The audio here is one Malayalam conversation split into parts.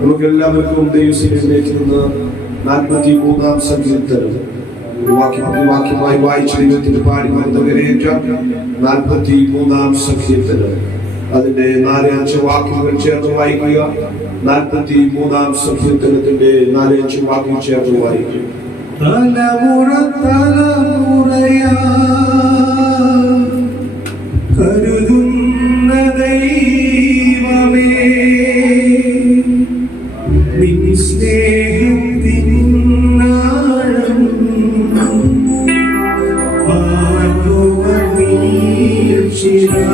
നമുക്കെല്ലാവർക്കും ദൈവസന്നിധിയിലേക്ക് നിന്ന് 43-ാം സങ്കീർത്തനം വാക്യമായി വായിച്ച് ദൈവത്തിന് പാടി വന്നവരേറ്റ 43-ാം സങ്കീർത്തനം അതിന്റെ 4-5 വാക്യങ്ങൾ ചേർന്ന് വായിക്കുക. 43-ാം സങ്കീർത്തനത്തിന്റെ 4-5 വാക്യം ചേർന്ന് വായിക്കും. തലമുറ തലമുറയാ കരുതുന്ന ദൈവമേ, നിൻ സ്നേഹത്തിനാഴം പാർക്കുവാൻ നീർച്ചിരാ.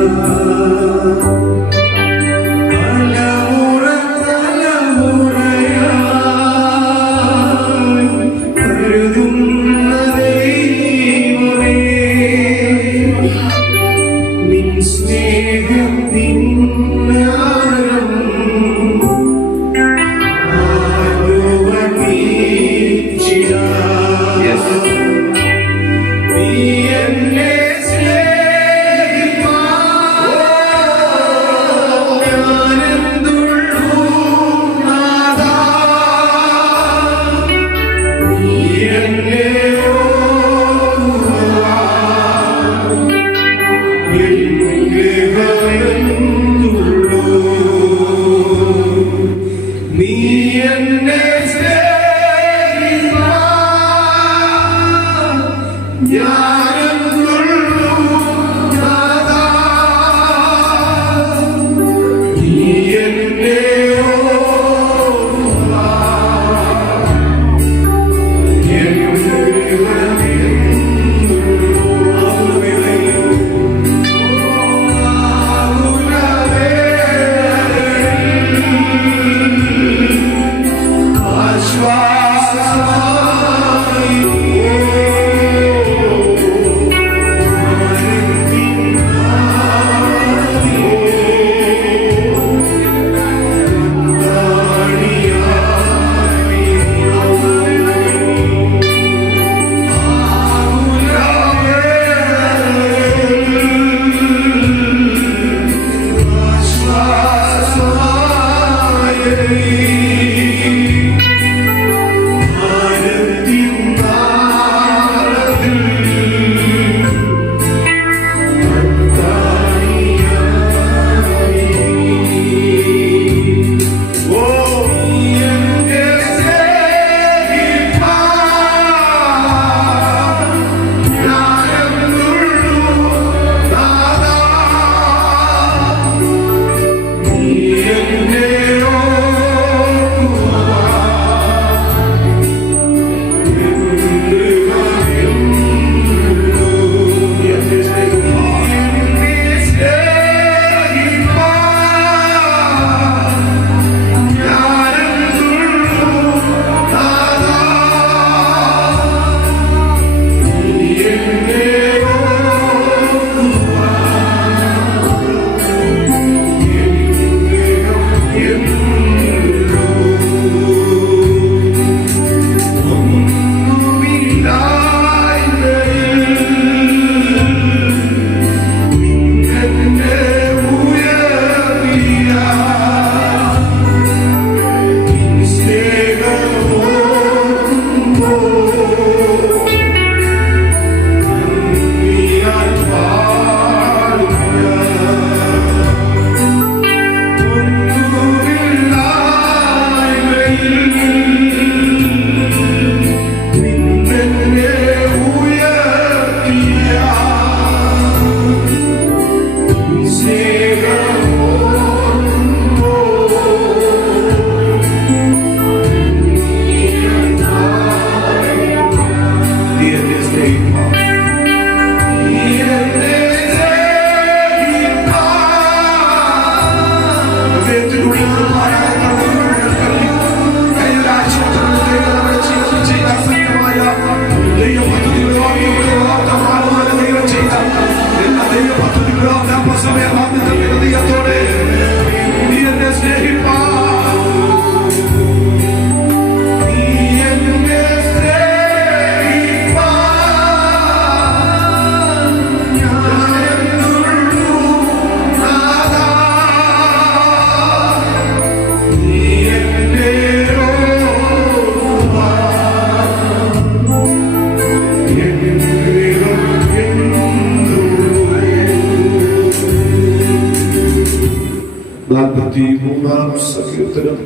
നാൽപ്പത്തി മൂന്നാം സങ്കീർത്തനം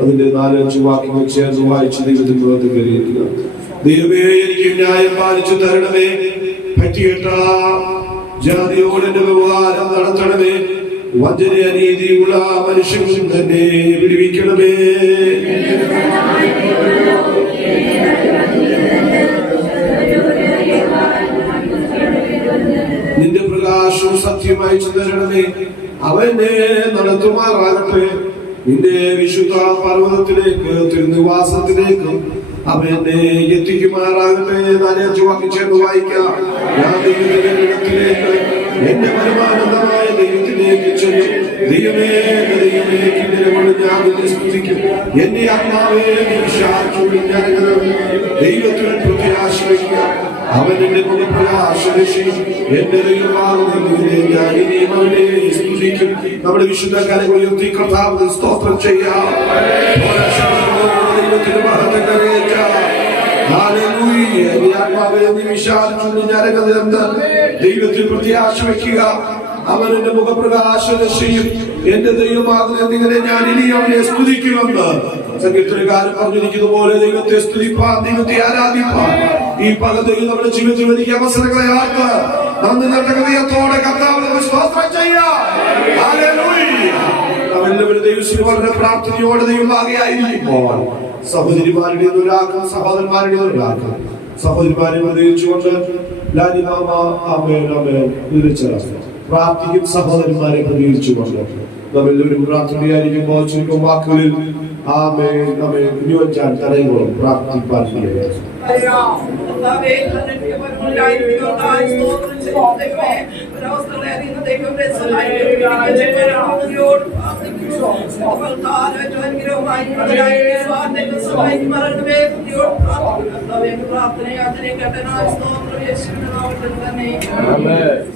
അതിന്റെ 4-5 വാക്യങ്ങൾ ചേർന്ന് വായിച്ച് ദൈവത്തിന്റെ മുഖത്ത് കയറിയിരിക്കുക. ദൈവമേ, എനിക്ക് ന്യായം പാലിച്ചു തരണമേ. പറ്റികെട്ട ജാതിയോട് എന്റെ വ്യവഹാരം നടത്തണമേ. വഞ്ചന അനീതിയുള്ള മനുഷ്യൻ തന്നെ വിടുവിക്കണമേ. നിന്റെ പ്രകാശവും സത്യമായി തരണമേ. അവനെ നടത്തുമാറാകട്ടെ. നിന്റെ വിശുദ്ധ പർവ്വതത്തിലേക്ക് തിരുനിവാസത്തിലേക്ക് അവനെ എത്തിക്കുമാറാകട്ടെ. 4-5 വാക്യം ചേർന്ന് വായിക്കാം. ഞാൻ ദൈവത്തിന്റെ ഇടത്തിലേക്ക്, എന്റെ പരമാനന്ദമായ ദൈവത്തിലേക്ക് ചെല്ലും. ദൈവമേ, ദൈവമേ, കിന്നരങ്ങൾ ഞാൻ നിന്നെ സ്തുതിക്കും. എന്റെ ആത്മാവേ, നീ വിശാലമായി ഞരങ്ങുന്നു. ദൈവത്തിൽ പ്രത്യാശ്രയിക്കുക. അവൻ എന്റെ മുഖപ്രകാശം എന്റെ ദൈവമാകുന്നതിനെ ഞാൻ ഇനിയും അവനെ സ്തുതിക്കും. നമ്മുടെ വിശുദ്ധ കരങ്ങൾ ഉയർത്തി കർത്താവിന് സ്തോത്രം ചെയ്യാം. ദൈവത്തിന് മഹത്വം കരയേറ്റാം. ഹല്ലേലൂയ. എന്റെ ആത്മാവേ, നീ വിശാലമായി ഞരങ്ങുന്നു. ദൈവത്തിൽ പ്രത്യാശ വയ്ക്കുക. അവൻ എന്റെ മുഖപ്രകാശം ചെയ്യും. എന്റെ ദൈവമാകുന്ന എന്നിങ്ങനെ ഞാൻ ഇനി അവനെ സ്തുതിക്കുമെന്ന് സങ്കീർത്തനക്കാരൻ പറഞ്ഞിരിക്കുന്ന പോലെ ദൈവത്തെ സ്തുതിപ്പാൻ, ദൈവത്തെ ആരാധിപ്പാൻ ഈ പകൽ ദൈവം നമ്മുടെ ജീവിതത്തിൽ വലിയ അവസരങ്ങളെ ആർത്ത് നന്ദി ഹൃദയത്തോടെ കർത്താവിനെ സ്തോത്രം ചെയ്യാം. ഹല്ലേലൂയ. അവരെല്ലാവരും ദൈവത്തിന് വളരെ പ്രാർത്ഥനയോടെ ദൈവമാകെയായിരിക്കുമ്പോൾ സഹോദരിമാരുടെ ഒരാൾക്കും സഹോദരന്മാരുടെ ഒരാൾക്കും സഹോദരിമാരെ പ്രതീക്ഷിച്ചുകൊണ്ട് പ്രാർത്ഥിക്കും. സഹോദരന്മാരെ പ്രതികരിച്ചുകൊണ്ട് നമ്മളെല്ലാവരും പ്രാർത്ഥനയായിരിക്കുമ്പോൾ ചുരുക്കം വാക്കുകളിൽ കുഞ്ഞുവച്ചാൻ തടയുമ്പോൾ പ്രാർത്ഥിപ്പാൻ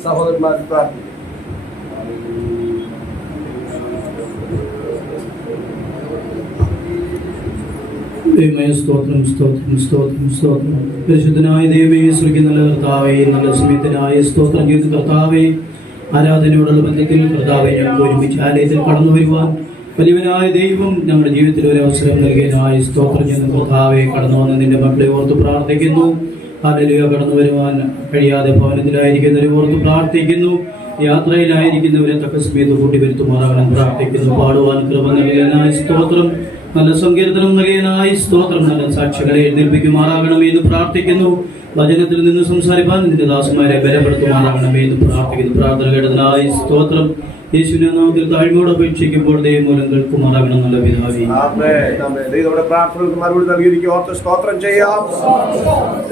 സഹോദരന്മാർ പ്രാർത്ഥിക്കും. സ്തോത്രം സ്തോത്രം സ്തോത്രം സ്തോത്രം. പരിശുദ്ധനായ ദൈവമേ, സ്വർഗ്ഗീയ നല്ല കർത്താവേ, നല്ല സമയത്തിനായ സ്തോത്രം ചെയ്ത് കർത്താവേ, ആരാധനയോടുള്ള ബന്ധത്തിൽ കർത്താവേ, ഞങ്ങൾക്ക് ഒരുമിച്ച് ആലയത്തിൽ കടന്നു വരുവാൻ വലിയവനായ ദൈവം ഞങ്ങളുടെ ജീവിതത്തിൽ ഒരു അവസരം നൽകിയതിനായ സ്തോത്രം ചെയ്ത് കർത്താവേ, കടന്നു വന്ന് നിന്റെ മക്കളെ ഓർത്ത് പ്രാർത്ഥിക്കുന്നു. ഹല്ലേലൂയ. കടന്നു വരുവാൻ കഴിയാതെ ഭവനത്തിലായിരിക്കുന്നവരെ ഓർത്ത് പ്രാർത്ഥിക്കുന്നു. യാത്രയിലായിരിക്കുന്നവരെ തക്ക സമയത്ത് കൂട്ടിവരുത്തുമാറാകാൻ പ്രാർത്ഥിക്കുന്നു. പാടുവാൻ കൃപ നൽകിയതിനായ സ്തോത്രം. നല്ല സങ്കീർത്തനം നൽകിയതിനായി സ്തോത്രം. നല്ല സാക്ഷികളെ എഴുന്നേൽപ്പിക്കുമാറാകണമേ എന്ന് പ്രാർത്ഥിക്കുന്നു. വചനത്തിൽ നിന്ന് സംസാരിപ്പാൻ നിന്റെ ദാസന്മാരെ ബലപ്പെടുത്തുമാറാകണമേ എന്ന് പ്രാർത്ഥിക്കുന്നു. പ്രാർത്ഥന കേട്ടതിനായി സ്തോത്രം. യേശുവിന്റെ നാമത്തിൽ താഴ്മയോടെ അപേക്ഷിക്കുമ്പോൾ ദൈവമൂലം കേൾക്കുമാറാകണം. നല്ല പിതാവേ, ദൈവങ്ങളുടെ പ്രാർത്ഥനകൾക്ക് മറുപടി നൽകിയിരിക്കും. ഓർത്ത് സ്തോത്രം ചെയ്യാം.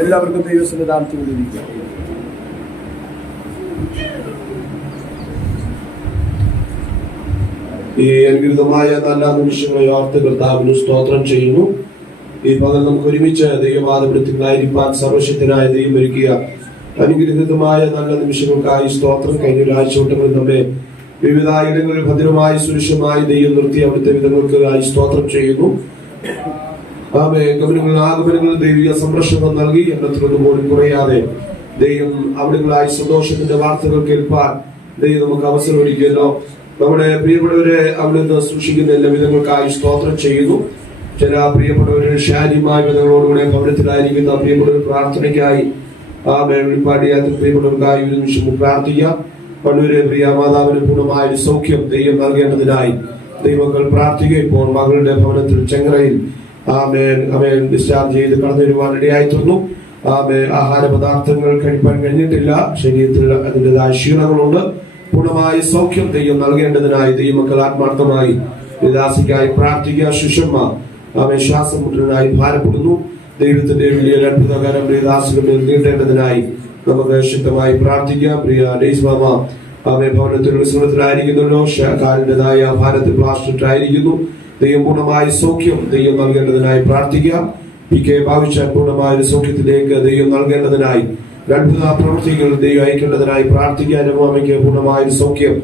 എല്ലാവർക്കും ദൈവസന്നിധാനത്തിൽ ഇരിക്കാം. ഈ അനുഗ്രഹമായ നല്ല നിമിഷങ്ങളെ ഓർത്ത് കർത്താവിന് സ്തോത്രം ചെയ്യുന്നു. ഈ പകൽ നമുക്ക് ഒരുമിച്ച് ദൈവവാദപ്പെടുത്തിനായിരിക്കാൻ സർവശക്തനായ ദൈവം ഒരുക്കിയ അനുഗ്രഹീതമായ നല്ല നിമിഷങ്ങൾക്കായി സ്തോത്രം. കഴിഞ്ഞ ഒരാഴ്ചവട്ടങ്ങളിൽ നമ്മെ വിവിധ ഇടങ്ങളിൽ ഭദ്രമായി സുരക്ഷിതമായി ദൈവം നിർത്തി അവിടുത്തെ വിധങ്ങൾക്കായി സ്തോത്രം ചെയ്യുന്നു. ആഗമനങ്ങളിൽ ദൈവിക സംരക്ഷണം നൽകി എണ്ണത്തിലൊന്നും പോലും കുറയാതെ ദൈവം അവിടങ്ങളായി സന്തോഷത്തിന്റെ വാർത്തകൾ കേൾപ്പാൻ ദൈവം നമുക്ക് അവസരം ഒരുക്കിയല്ലോ. നമ്മുടെ പ്രിയപ്പെട്ടവരെ അവിടുന്ന് സൂക്ഷിക്കുന്ന എല്ലാ വിധങ്ങൾക്കായി സ്തോത്രം ചെയ്യുന്നു. ചില പ്രിയപ്പെട്ടവരെ ശാരീരികമായ വിധങ്ങളോടുകൂടെ ഭവനത്തിലായിരിക്കുന്ന പ്രിയപ്പെട്ടവർ പ്രാർത്ഥനയ്ക്കായി വെളിപ്പാടിയാത്ത പ്രിയപ്പെട്ടവർക്കായി ഒരു നിമിഷം പ്രാർത്ഥിക്കാം. പണ്ടൂരെ പ്രിയ മാതാവിന് പൂർണ്ണമായ ഒരു സൗഖ്യം ദൈവം നൽകേണ്ടതിനായി ദൈവങ്ങൾ പ്രാർത്ഥിക്കുക. ഇപ്പോൾ മകളുടെ ഭവനത്തിൽ ചെങ്ങറയിൽ ഡിസ്ചാർജ് ചെയ്ത് കടന്നു വരുവാൻ ഇടയായിത്തീർന്നു. ആഹാര പദാർത്ഥങ്ങൾ കഴിപ്പാൻ കഴിഞ്ഞിട്ടില്ല. ശരീരത്തിൽ അതിൻ്റെതായ ക്ഷീണങ്ങളുണ്ട്. പൂർണ്ണമായ സൗഖ്യം ദൈവം നൽകേണ്ടതിനായി ദൈവമക്കൾ ആത്മാർത്ഥമായി ദാസിക്കായി പ്രാർത്ഥിക്കുക. ശിഷ്യന്മാർ ശ്വാസം മുട്ടലിനായി ഭാരപ്പെടുന്നു. ദൈവത്തിന്റെ വലിയ അത്ഭുതകരം ദാസികളുടെ നീട്ടേണ്ടതിനായി നമുക്ക് ശക്തമായി പ്രാർത്ഥിക്കാം. പ്രിയ ഡേയ്സ് മാമ ഭവനത്തിൽ വിശ്രമത്തിലായിരിക്കുന്നല്ലോ. കാലിൻ്റെതായ ഭാരത്തിൽ പ്ലാസ്റ്ററിട്ടായിരിക്കുന്നു. ദൈവം പൂർണ്ണമായ സൗഖ്യം ദൈവം നൽകേണ്ടതിനായി പ്രാർത്ഥിക്കാം. പി കെ ഭാവിച്ച പൂർണ്ണമായ ഒരു സൗഖ്യത്തിലേക്ക് ദൈവം നൽകേണ്ടതിനായി അത്ഭുത പ്രവൃത്തികൾ ദൈവം അയക്കേണ്ടതിനായി പ്രാർത്ഥിക്കാൻ. അമ്മയ്ക്ക് പൂർണ്ണമായ ഒരു സൗഖ്യം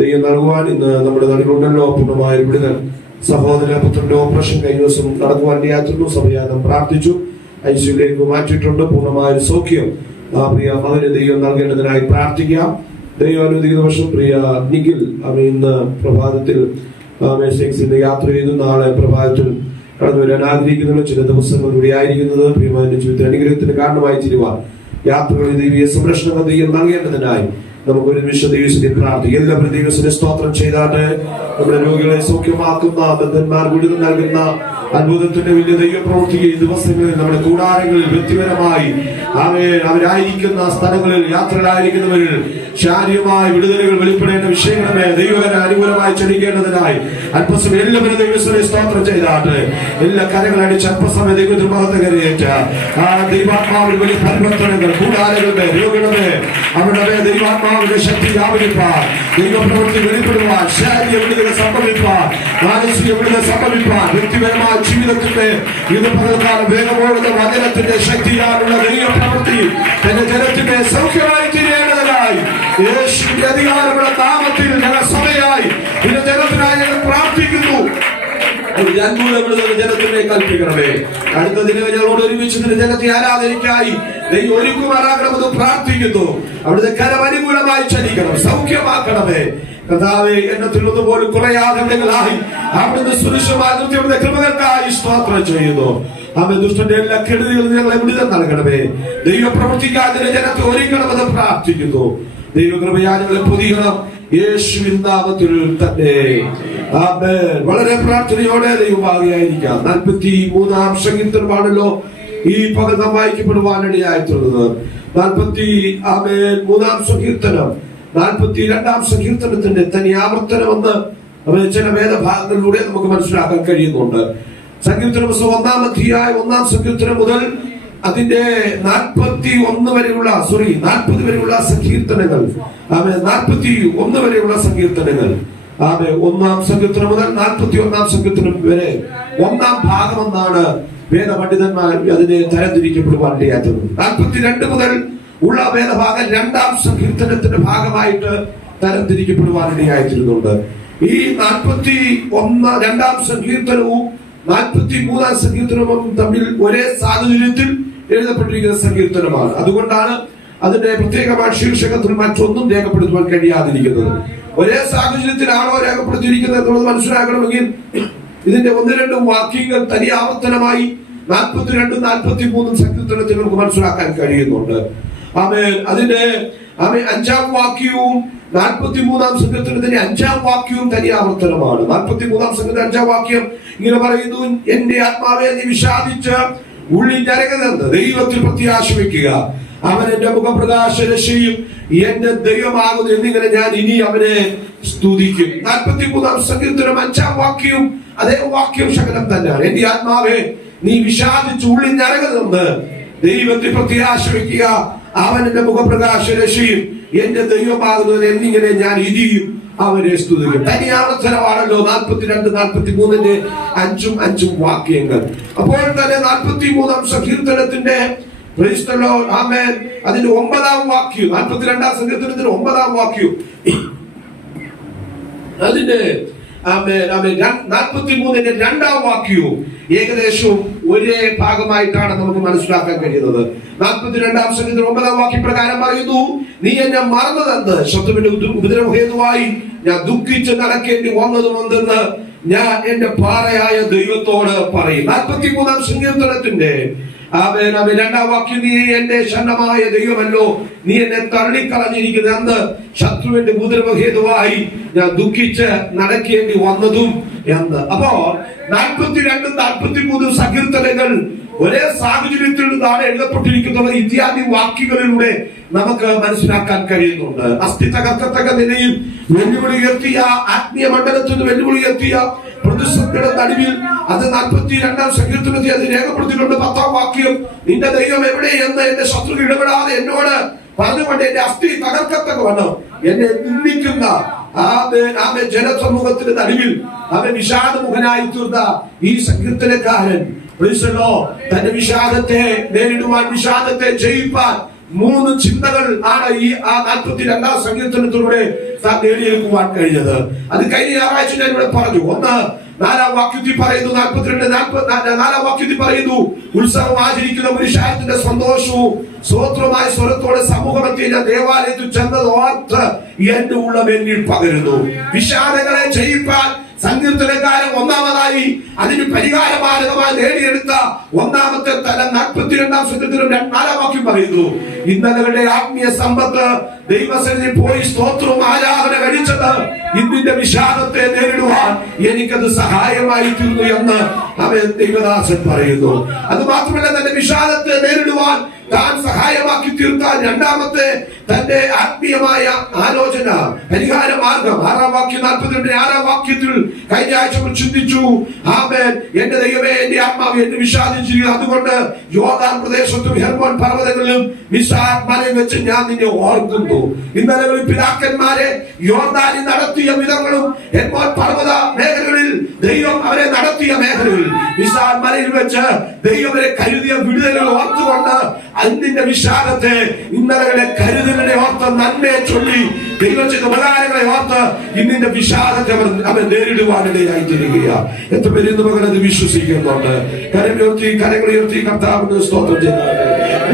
ദൈവം നൽകുവാൻ ഇന്ന് നമ്മുടെ നാട്ടിലുണ്ടല്ലോ. പൂർണ്ണമായ ഒരു വിടുതൽ സഹോദര പുത്രന്റെ ഓപ്പറേഷൻ കഴിഞ്ഞ ദിവസം നടക്കുവാൻ ഇടയായിരുന്നു. സഭയാനം പ്രാർത്ഥിച്ചു. ഐസിയുലേക്ക് മാറ്റിയിട്ടുണ്ട്. പൂർണ്ണമായ ഒരു സൗഖ്യം പ്രിയ മകന് ദൈവം നൽകേണ്ടതിനായി പ്രാർത്ഥിക്കാം. ദൈവം അനുവദിക്കുന്ന വർഷം പ്രിയ നിഖിൽ ഇന്ന് പ്രഭാതത്തിൽ മേശേക്സിന്റെ യാത്ര ചെയ്ത് നാളെ പ്രഭാതത്തിൽ കടന്നു വരാൻ ആഗ്രഹിക്കുന്ന ചില ദിവസങ്ങൾ ഇവിടെ ആയിരിക്കുന്നത് പ്രിയമാന്റെ ജീവിതത്തിൽ അനുഗ്രഹത്തിന് കാരണമായി തീരുവാൻ യാത്രകളിൽ ദൈവീയ സംരക്ഷണം ദൈവം നൽകേണ്ടതിനായി നമുക്ക് ഒരു നിമിഷം ദൈവത്തിന്റെ പ്രാർത്ഥിക്കും. എല്ലാവരും ദൈവത്തിന്റെ സ്തോത്രം ചെയ്താട്ട് നമ്മുടെ രോഗികളെ സൗഖ്യമാക്കുന്ന ബന്ധന്മാർ വിടുതൽ നൽകുന്ന അത്ഭുതത്തിന്റെ വലിയ ദൈവപ്രവൃത്തി ഈ ദിവസങ്ങളിൽ നമ്മുടെ കൂടാരങ്ങളിൽ വ്യക്തിപരമായി അവരായിരിക്കുന്ന സ്ഥലങ്ങളിൽ യാത്രയിലായിരിക്കുന്നവരിൽ ശാരീരികമായ വിടുതലുകൾ വെളിപ്പെടേണ്ട വിഷയങ്ങളെ ദൈവകര അനുകൂലമായി ചലിക്കേണ്ടതിനായി അല്പസമയം എല്ലാവരും ദൈവസ്ഥനെ സ്തോത്രം ചെയ്താട്ട് എല്ലാ കരകളടിച്ച് അല്പസമയം ദൈവത്തിൽ മഹത്വം കരയേറ്റ ആ ദൈവാത്മാവിന്റെ വലിയ പരിവർത്തനങ്ങൾ കൂടാരങ്ങളുടെ രോഗികളുടെ അവരുടെ ദൈവാത്മാവിന്റെ ശക്തി വ്യാപരിപ്പാൻ ദൈവപ്രവൃത്തി വെളിപ്പെടുവാൻ ശാരീരിക വിടുതൽ സംഭവിപ്പാൻ മാനസിക വിടുതൽ സംഭവിപ്പാൻ വ്യക്തിപരമായ ജീവിതത്തിന്റെ ഇത് പകർത്താൻ വേഗമോടുന്ന വചനത്തിന്റെ ശക്തിയാലുള്ള ദൈവപ്രവൃത്തി തന്റെ ജനത്തിന്റെ സൗഖ്യമായി തീരേണ്ടതിനായി യേശുവിന്റെ അധികാരമുള്ള നാമത്തിൽ ഞങ്ങൾ സഭയായി ഇതിന്റെ ജനത്തിനായി ഞങ്ങൾ പ്രാർത്ഥിക്കുന്നു. ജനത്തിനെ കൽപ്പിക്കണമേ. അടുത്ത ദിനം ഞങ്ങളോട് ഒരുമിച്ച് ജനത്തെ ആരാധനയ്ക്കായി ദൈവം ഒരുക്കുമാറാകണമെന്ന് പ്രാർത്ഥിക്കുന്നു. അവിടുത്തെ കരം അനുകൂലമായി ചലിക്കണം, സൗഖ്യമാക്കണമേ. കർത്താവേ, എണ്ണത്തിലൊന്നും പോലും കുറയാതെങ്ങളായി അവിടുന്ന് സുരക്ഷമായ കൃപകൾക്കായി സ്തോത്രം ചെയ്യുന്നു. അവൻ ദുഷ്ടന്റെ എല്ലാ കെടുതികളും ഞങ്ങളെ വിടുതൽ നൽകണമേ. ദൈവപ്രവൃത്തിക്കാതിന്റെ ജനത്തെ ഒരുക്കണമെന്ന് പ്രാർത്ഥിക്കുന്നു. ദൈവകൃപയാ ഞങ്ങളെ പൊതിയണം യേശുവിൻ നാമത്തിൽ തന്നെ. ആമേൻ. വളരെ പ്രാർത്ഥനയോടെ ദൈവഭാഗിയായിരിക്കാം. 43-ാം സങ്കീർത്തനമാണല്ലോ ഈ പകൽ നാം വായിക്കപ്പെടുവാനിടയായിട്ടുള്ളത്. 43-ാം സങ്കീർത്തനം 42-ാം സങ്കീർത്തനത്തിന്റെ തനി ആവർത്തനമെന്ന് ചില വേദഭാഗങ്ങളിലൂടെ നമുക്ക് മനസ്സിലാക്കാൻ കഴിയുന്നുണ്ട്. സങ്കീർത്തന പുസ്തകം 1-ാം അധ്യായം 1-ാം സങ്കീർത്തനം മുതൽ അതിന്റെ 40 വരെയുള്ള സങ്കീർത്തനങ്ങൾ 41 വരെയുള്ള സങ്കീർത്തനങ്ങൾ 1-ാം സങ്കീർത്തനം മുതൽ 41-ാം സങ്കീർത്തനം വരെ 1-ാം ഭാഗമെന്നാണ് വേദപണ്ഡിതന്മാർ അതിനെ തരംതിരിക്കപ്പെടുവാനിടയായത്. 42 മുതൽ ഉള്ള വേദഭാഗം 2-ാം സങ്കീർത്തനത്തിന്റെ ഭാഗമായിട്ട് തരംതിരിക്കപ്പെടുവാനിടയായിത്തീരുന്നുണ്ട്. ഈ 2-ാം സങ്കീർത്തനവും 43-ാം സങ്കീർത്തനവും തമ്മിൽ ഒരേ സാഹചര്യത്തിൽ എഴുതപ്പെട്ടിരിക്കുന്ന സങ്കീർത്തനമാണ്. അതുകൊണ്ടാണ് അതിന്റെ പ്രത്യേകമായ ശീർഷകത്തിൽ മറ്റൊന്നും രേഖപ്പെടുത്തുവാൻ കഴിയാതിരിക്കുന്നത്. ഒരേ സാഹചര്യത്തിലാണോ രേഖപ്പെടുത്തിയിരിക്കുന്നത് എന്നുള്ളത് മനസ്സിലാക്കണമെങ്കിൽ ഇതിന്റെ 1-2 വാക്യങ്ങൾ തനി ആവർത്തനമായി 42-ഉം 43-ഉം സങ്കീർത്തനത്തിൽ നമുക്ക് മനസ്സിലാക്കാൻ കഴിയുന്നുണ്ട്. അതിന്റെ 5-ാം വാക്യവും 43-ാം സങ്കീർത്തനത്തിന്റെ 5-ാം വാക്യവും തനി ആവർത്തനമാണ്. 43-ാം സങ്കീർത്തനം 5-ാം വാക്യം ഇങ്ങനെ പറയുന്നു: എന്റെ ആത്മാവെ നീ വിഷാദിച്ച് ഉള്ളിൽ ഞരങ്ങരുത്, ദൈവത്തിൽ പ്രത്യാശ വയ്ക്കുക. അവൻ എന്റെ മുഖപ്രകാശരക്ഷയും എന്റെ ദൈവമാകുന്നു എന്നിങ്ങനെ ഞാൻ ഇനി അവനെ സ്തുതിക്കും. 43-ാം സങ്കീർത്തനം 5-ാം വാക്യവും അതേ വാക്യം ശകലം തന്നെയാണ്. എന്റെ ആത്മാവെ നീ വിഷാദിച്ച് ഉള്ളിൽ ഞരങ്ങരുത്, ദൈവത്തിൽ പ്രത്യാശ വയ്ക്കുക. അവൻ എന്റെ മുഖപ്രകാശരക്ഷയും എന്റെ ദൈവമാകുന്നു എന്നിങ്ങനെ ഞാൻ ഇനിയും അവനെ സ്തുതിക്കും. തനിയാവർത്തനമാണല്ലോ 42, 43-ന്റെ 5-5 വാക്യങ്ങൾ. അപ്പോൾ തന്നെ 43-ാം സങ്കീർത്തനത്തിന്റെ അതിന്റെ 9-ാം വാക്യം 42-ാം സങ്കീർത്തനത്തിന്റെ 9-ാം വാക്യം അതിന്റെ 43-ന്റെ 2-ാം വാക്യവും ഏകദേശവും ഒരേ ഭാഗമായിട്ടാണ് നമുക്ക് മനസ്സിലാക്കാൻ കഴിയുന്നത്. 42-ാം സങ്കീർത്തനം 9-ാം വാക്യം പ്രകാരം പറയുന്നു: നീ എന്നെ മറന്നതെന്ത്, ശത്രുവിന്റെ ഉപദ്രവഹേതുവായി ഞാൻ ദുഃഖിച്ച് നടക്കേണ്ടി വന്നതുമെന്തെന്ന് ഞാൻ എന്റെ പാറയായ ദൈവത്തോട് പറയും. 43-ാം സങ്കീർത്തനത്തിന്റെ 2-ാം വാക്യം: നീ എന്റെ ശരണമായ ദൈവമല്ലോ, നീ എന്നെ തള്ളിക്കളഞ്ഞിരിക്കുന്നത് എന്ത്, ശത്രുവിന്റെ ഉപദ്രവഹേതുവായി ഞാൻ ദുഃഖിച്ച് നടക്കേണ്ടി വന്നതും എന്ന്. അപ്പോ 42-ഉം 43-ഉം സങ്കീർത്തനങ്ങൾ ഒരേ സാഹചര്യത്തിൽ നിന്നാണ് എഴുതപ്പെട്ടിരിക്കുന്നത്. ഇത്യാദി വാക്യങ്ങളിലൂടെ നമുക്ക് മനസ്സിലാക്കാൻ കഴിയുന്നുണ്ട്. അസ്ഥി തകർക്കത്തക്ക നിലയിൽ വെല്ലുവിളി ഉയർത്തിയ ആത്മീയ മണ്ഡലത്തിന് വെല്ലുവിളി ഉയർത്തിയ പ്രതിസന്ധിയുടെ നടുവിൽ അത് 42-ാം സങ്കീർത്തനത്തിൽ അത് രേഖപ്പെടുത്തിയിട്ടുണ്ട്. 10-ാം വാക്യം: നിന്റെ ദൈവം എവിടെ എന്ന് എന്റെ ശത്രു ഇടപെടാതെ എന്നോട് പറഞ്ഞുകൊണ്ട് എന്റെ അസ്ഥി തകർക്കത്തക്ക വണ്ണം എന്നെ നിന്ദിക്കുന്ന ജനസമൂഹത്തിന്റെ നടുവിൽ അവൻ വിഷാദമുഖനായി തീർന്ന ഈ സങ്കീർത്തനക്കാരൻ തന്റെ വിഷാദത്തെ നേരിടുവാൻ, വിഷാദത്തെ ജയിപ്പാൻ 3 ചിന്തകൾ ആണ് ഈ 42-ാം സങ്കീർത്തനത്തിലൂടെ താൻ നേടിയെടുക്കുവാൻ കഴിഞ്ഞത്. അത് കഴിഞ്ഞ ഞായറാഴ്ച ഞാൻ ഇവിടെ പറഞ്ഞു. 4-ാം വാക്യത്തിൽ പറയുന്നു, 4-ാം വാക്യത്തിൽ പറയുന്നു: ഉത്സവം ആചരിക്കുന്ന പുരുഷാരത്തിന്റെ സന്തോഷവും സ്വോത്രമായ സ്വരത്തോടെ സമൂഹമെത്തി ഞാൻ ദേവാലയത്തിൽ ചെന്നത് ഓർത്ത് എന്റെ ഉള്ളം എന്നിൽ പകരുന്നു. വിഷാദങ്ങളെ ജയിപ്പാൻ സങ്കീർത്തനക്കാരൻ ഒന്നാമതായി അതിന് പരിഹാരമാർഗമായി നേടിയെടുത്ത ഒന്നാമത്തെ തലം 42-ാം സങ്കീർത്തനം 4-ാം വാക്യം പറയുന്നു, ഇന്നലകളുടെ ആത്മീയ സമ്പത്ത് ദൈവസന്നിധി പോയി സ്തോത്രവും ആരാധന കഴിച്ചത് ഇന്നിന്റെ വിഷാദത്തെ നേരിടുവാൻ എനിക്കത് സഹായമായി തീർന്നു എന്ന് അവൻ ദൈവദാസൻ പറയുന്നു. അത് മാത്രമല്ല, തന്റെ വിഷാദത്തെ നേരിടുവാൻ താൻ സഹായമാക്കി തീർത്താൻ രണ്ടാമത്തെ തന്റെ ആത്മീയമായ ആലോചന പരിഹാര മാർഗം 6-ാം വാക്യം 42-ാം വാക്യത്തിൽ കഴിഞ്ഞ ആഴ്ച ചിന്തിച്ചു. ആമേൻ. എന്റെ ദൈവമേ, എന്റെ ആത്മാവ് എന്നെ വിഷാദിച്ചിരിക്കുന്നു, അതുകൊണ്ട് യോർദാൻ പ്രദേശത്തും ഹെർമോൻ പർവ്വതങ്ങളിലും മിസ്സാർ മലയിൽ വെച്ച് ഞാൻ നിന്നെ ഓർക്കുന്നു. ഇന്നലെ പിതാക്കന്മാരെ യോർദാനിൽ നടത്തിയ വിധങ്ങളും ഹെർമോൻ പർവ്വത മേഖലകളിൽ ദൈവം അവരെ നടത്തിയ മേഖലകളിൽ മിസ്സാർ മലയിൽ വെച്ച് ദൈവം അവരെ കരുതിയ വിടുതലുകൾ ഓർത്തുകൊണ്ട് അന്നിന്റെ വിഷാദത്തെ ഇന്നലകളെ കരുതലിനെ ഓർത്ത് നന്മയെ ചൊല്ലി ദൈവം ചെയ്ത ഉപകാരങ്ങളെ ഓർത്ത് ഇന്നിന്റെ വിഷാദത്തെ അവൻ നേരിടുവാനിടയായി തീരുകയാണ്. എത്ര പേര് ഇന്ന് മകൻ അത് വിശ്വസിക്കുന്നുണ്ട്? കരങ്ങളുയർത്തി കർത്താവിന് സ്തോത്രം ചെയ്യുന്നത്.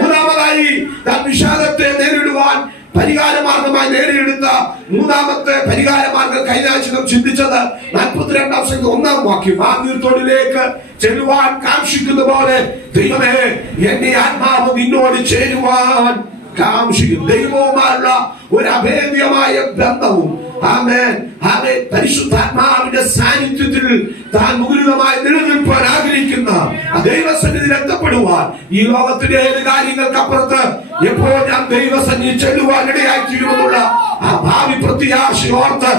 മൂന്നാമതായി താൻ വിഷാദത്തെ നേരിടുവാൻ പരിഹാരമാർഗമായി നേടിയെടുത്ത മൂന്നാമത്തെ പരിഹാരമാർഗം കഴിഞ്ഞ ആഴ്ച ചിന്തിച്ചത് 42-ാം സങ്കീർത്തനം 1-ാം വാക്യം, ആ നീർത്തോടിലേക്ക് ചെല്ലുവാൻ കാക്ഷിക്കുന്ന പോലെ ദൈവമേ, എന്റെ ആത്മാവ് നിന്നോട് ചേരുവാൻ കാക്ഷിക്കും. ദൈവവുമായുള്ള ഒരു അഭേദ്യമായ ബന്ധവും ആമേൻ ആമേൻ പരിശുദ്ധാത്മാവിന്റെ സാന്നിധ്യത്തിൽ താൻ മുകുലിതമായി നിലനിൽപ്പാൻ ആഗ്രഹിക്കുന്ന ദൈവസന്നിധിയിൽ എത്തപ്പെടുവാൻ ഈ ലോകത്തിന്റെ ഏത് കാര്യങ്ങൾക്കപ്പുറത്ത് എപ്പോൾ ഞാൻ ദൈവസന്നിധി ചെല്ലുവാൻ ഇടയായിത്തീരുമെന്നുള്ള ആ ഭാവി പ്രത്യാശയോർത്ത്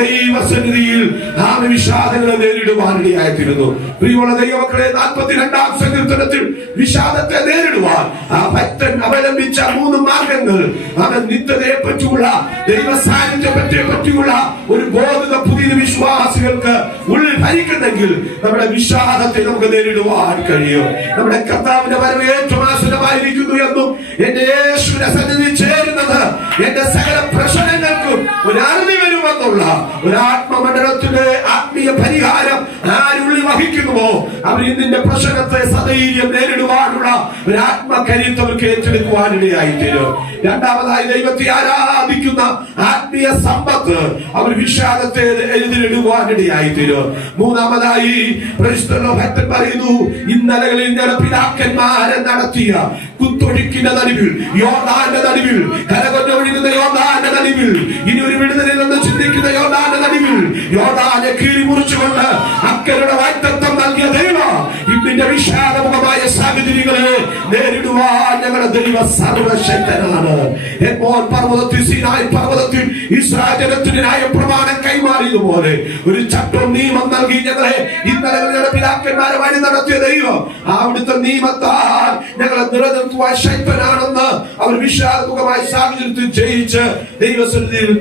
ദൈവസന്നിധിയിൽ ആമേൻ വിഷാദങ്ങളെ നേരിടുവാൻ ഇടയായിത്തീരുന്നു. പ്രിയമുള്ള ദൈവമക്കളെ, 42-ാം സങ്കീർത്തനത്തിൽ വിഷാദത്തെ നേരിടുവാൻ ആ ഭക്തൻ അവലംബിച്ച 3 മാർഗങ്ങൾ, അവൻ നിത്യതയെ പറ്റിയുള്ള ദൈവ സാന്നിധ്യത്തെ പറ്റിയുള്ള ഒരു ബോധത പുതിയ വിശ്വാസികൾക്ക് ഉള്ളിൽ ഭരിക്കുന്നെങ്കിൽ നമ്മുടെ വിഷാദത്തെ നമുക്ക് നേരിടുവാൻ കഴിയും. നമ്മുടെ കർത്താവിന്റെ വരവ് ഏറ്റവും ആസന്നമായിരിക്കുന്നു എന്നും എന്റെ യേശുവിന്റെ സന്നിധി ചേരുന്നത് എന്റെ സകല പ്രശ്നങ്ങൾക്കും ഒരു അറുതി വരുമെന്നുള്ള ഒരു ആത്മമണ്ഡലത്തിന്റെ ആത്മീയ പരിഹാരം ആരുള്ളിൽ വഹിക്കുന്നുവോ അവർ ഇന്നിന്റെ പ്രശ്നത്തെ സധൈര്യം നേരിടുവാനുള്ള ഒരു ആത്മകരുത്ത് അവർക്ക് ഏറ്റെടുക്കുവാനിടയായിത്തീരും. രണ്ടാമതായി ദൈവത്തെ ആരാധിക്കുന്ന ആത്മീയ സമ്പത്ത് അവർ വിഷാദത്തെ എഴുതിടുവാനിടയായിത്തീരും. മൂന്നാമതായി ഭക്തൻ പറയുന്നു, ഇന്നലകളിൽ ഞങ്ങളുടെ പിതാക്കന്മാരെ നടത്തിയ കുത്തൊഴുക്കിന്റെ നടുവിൽ, യോർദാന്റെ നടുവിൽ, കരകൊണ്ടൊഴുകുന്ന യോർദാന്റെ നടുവിൽ, ഇനി ഒരു വിടുതലിൽ നിന്ന് ചിന്തിക്കുന്ന യോർദാന്റെ നടുവിൽ യോർദാനെ കീറി മുറിച്ചുകൊണ്ട് അക്കരുടെ വായ്ത്തത്വം നൽകിയ ദൈവം ഇന്നിന്റെ വിഷാദമുഖമായ സാഹചര്യങ്ങളെ നേരിടുവാൻ ഞങ്ങളുടെ ദൈവ സർവശക്തനാണ്. ഹെർമോൻ പർവ്വതത്തിൽ, സീനായി പർവ്വതത്തിൽ ഇസ്രായേൽ ജനത്തിന് ന്യായപ്രമാണം കൈമാറിയതുപോലെ ഒരു ചട്ടം നിയമം നൽകി ഞങ്ങളെ ഇന്നലെ ഞങ്ങളുടെ പിതാക്കന്മാരെ വഴി നടത്തിയ ദൈവം അവിടുത്തെ നിയമത്താൽ ഞങ്ങളെ നിലനിർത്തുവാൻ ശക്തനാണെന്ന് അവർ വിഷാദമുഖമായ സാഹചര്യത്തിൽ ജയിച്ച് ദൈവസന്നിധിയിൽ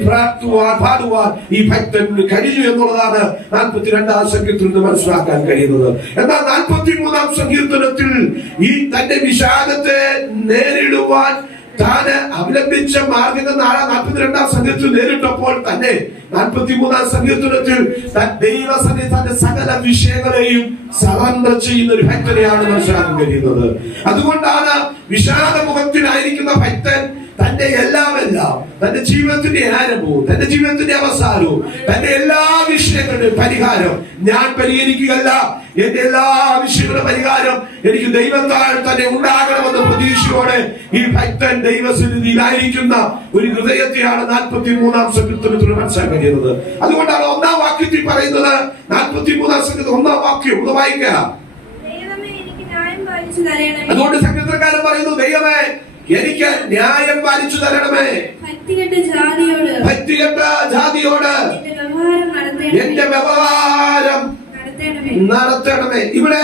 പാടുവാൻ ഈ ഭക്തന് കഴിഞ്ഞു എന്നുള്ളതാണ് 42-ാം സങ്കീർത്തനത്തിൽ മനസ്സിലാക്കാൻ കഴിയുന്നത്. എന്നാൽ 43-ാം സങ്കീർത്തനത്തിൽ ഈ തന്റെ വിഷാദത്തെ നേരിടുവാൻ താൻ അവലംബിച്ച മാർഗങ്ങൾ 42-ാം സങ്കീർത്തനത്തിൽ നേരിട്ടപ്പോൾ തന്നെ 43-ാം സങ്കീർത്തനത്തിൽ ദൈവസന്നിധി തന്റെ സകല വിഷയങ്ങളെയും സറണ്ടർ ചെയ്യുന്ന ഒരു ഭക്തനെയാണ് മനസ്സിലാക്കാൻ കഴിയുന്നത്. അതുകൊണ്ടാണ് വിഷാദമുഖത്തിലായിരിക്കുന്ന ഭക്തൻ തന്റെ എല്ലാം തന്റെ ജീവിതത്തിന്റെ ആരംഭവും തന്റെ ജീവിതത്തിന്റെ അവസാനവും തന്റെ എല്ലാ വിഷയങ്ങളുടെയും പരിഹാരം ഞാൻ പരിഹരിക്കുകയല്ല, എന്റെ എല്ലാ വിഷയങ്ങളുടെ പരിഹാരം എനിക്ക് ദൈവത്താൽ തന്നെ ഉണ്ടാകണമെന്ന പ്രതീക്ഷയോടെ ഈ ഭക്തൻ ദൈവസന്നിധിയിലായിരിക്കുന്ന ഒരു ഹൃദയത്തെയാണ് 43-ാം സങ്കീർത്തനത്തിൽ മനസ്സിലാക്കാൻ കഴിയുന്നത്. അതുകൊണ്ടാണ് 1-ാം വാക്യത്തിൽ പറയുന്നത്, 43-ാം സങ്കീർത്തനം 1-ാം വാക്യം ഒന്ന് വായിക്കുക. അതുകൊണ്ട് സങ്കീർത്തനക്കാരൻ പറയുന്നു, ദൈവമേ എനിക്ക് ന്യായം പാലിച്ചു തരണമേ, ഭക്തികെട്ട ജാതിയോട് എന്റെ വ്യവഹാരം നടത്തണമേ. ഇവിടെ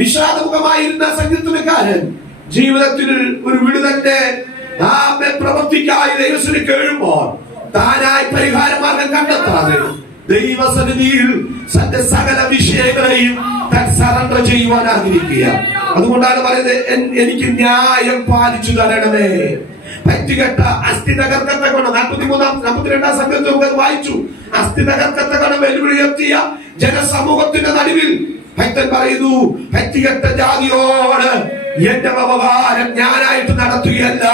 വിഷാദമുഖമായിരുന്ന സങ്കീർത്തനക്കാരൻ ജീവിതത്തിൽ ഒരു വിടുതന്റെ പ്രവൃത്തിക്കായി ദൈവത്തിന് കേഴുമ്പോൾ താനായി പരിഹാരമാർഗം കണ്ടെത്താതെ ദൈവസന്നിധിയിൽ തന്റെ സകല വിഷയങ്ങളെയും താൻ സറണ്ടർ ചെയ്യുവാൻ ആഗ്രഹിക്കുക. അതുകൊണ്ടാണ് പറയുന്നത്, എനിക്ക് ന്യായം പാലിച്ചു തരണമേ. ഭക്തികെട്ട അസ്ഥി തകർക്കത്തെ കൊണ്ട് 42-ാം സങ്കീർത്തനം വായിച്ചു. അസ്ഥി തകർക്കത്തെ കൊണ്ട് വെല്ലുവിളിയെത്തിയ ജനസമൂഹത്തിന്റെ നടുവിൽ ഭക്തൻ പറയുന്നു, ഭക്തികെട്ട ജാതിയോട് എന്റെ വ്യവഹാരം ഞാനായിട്ട് നടത്തുകയല്ല,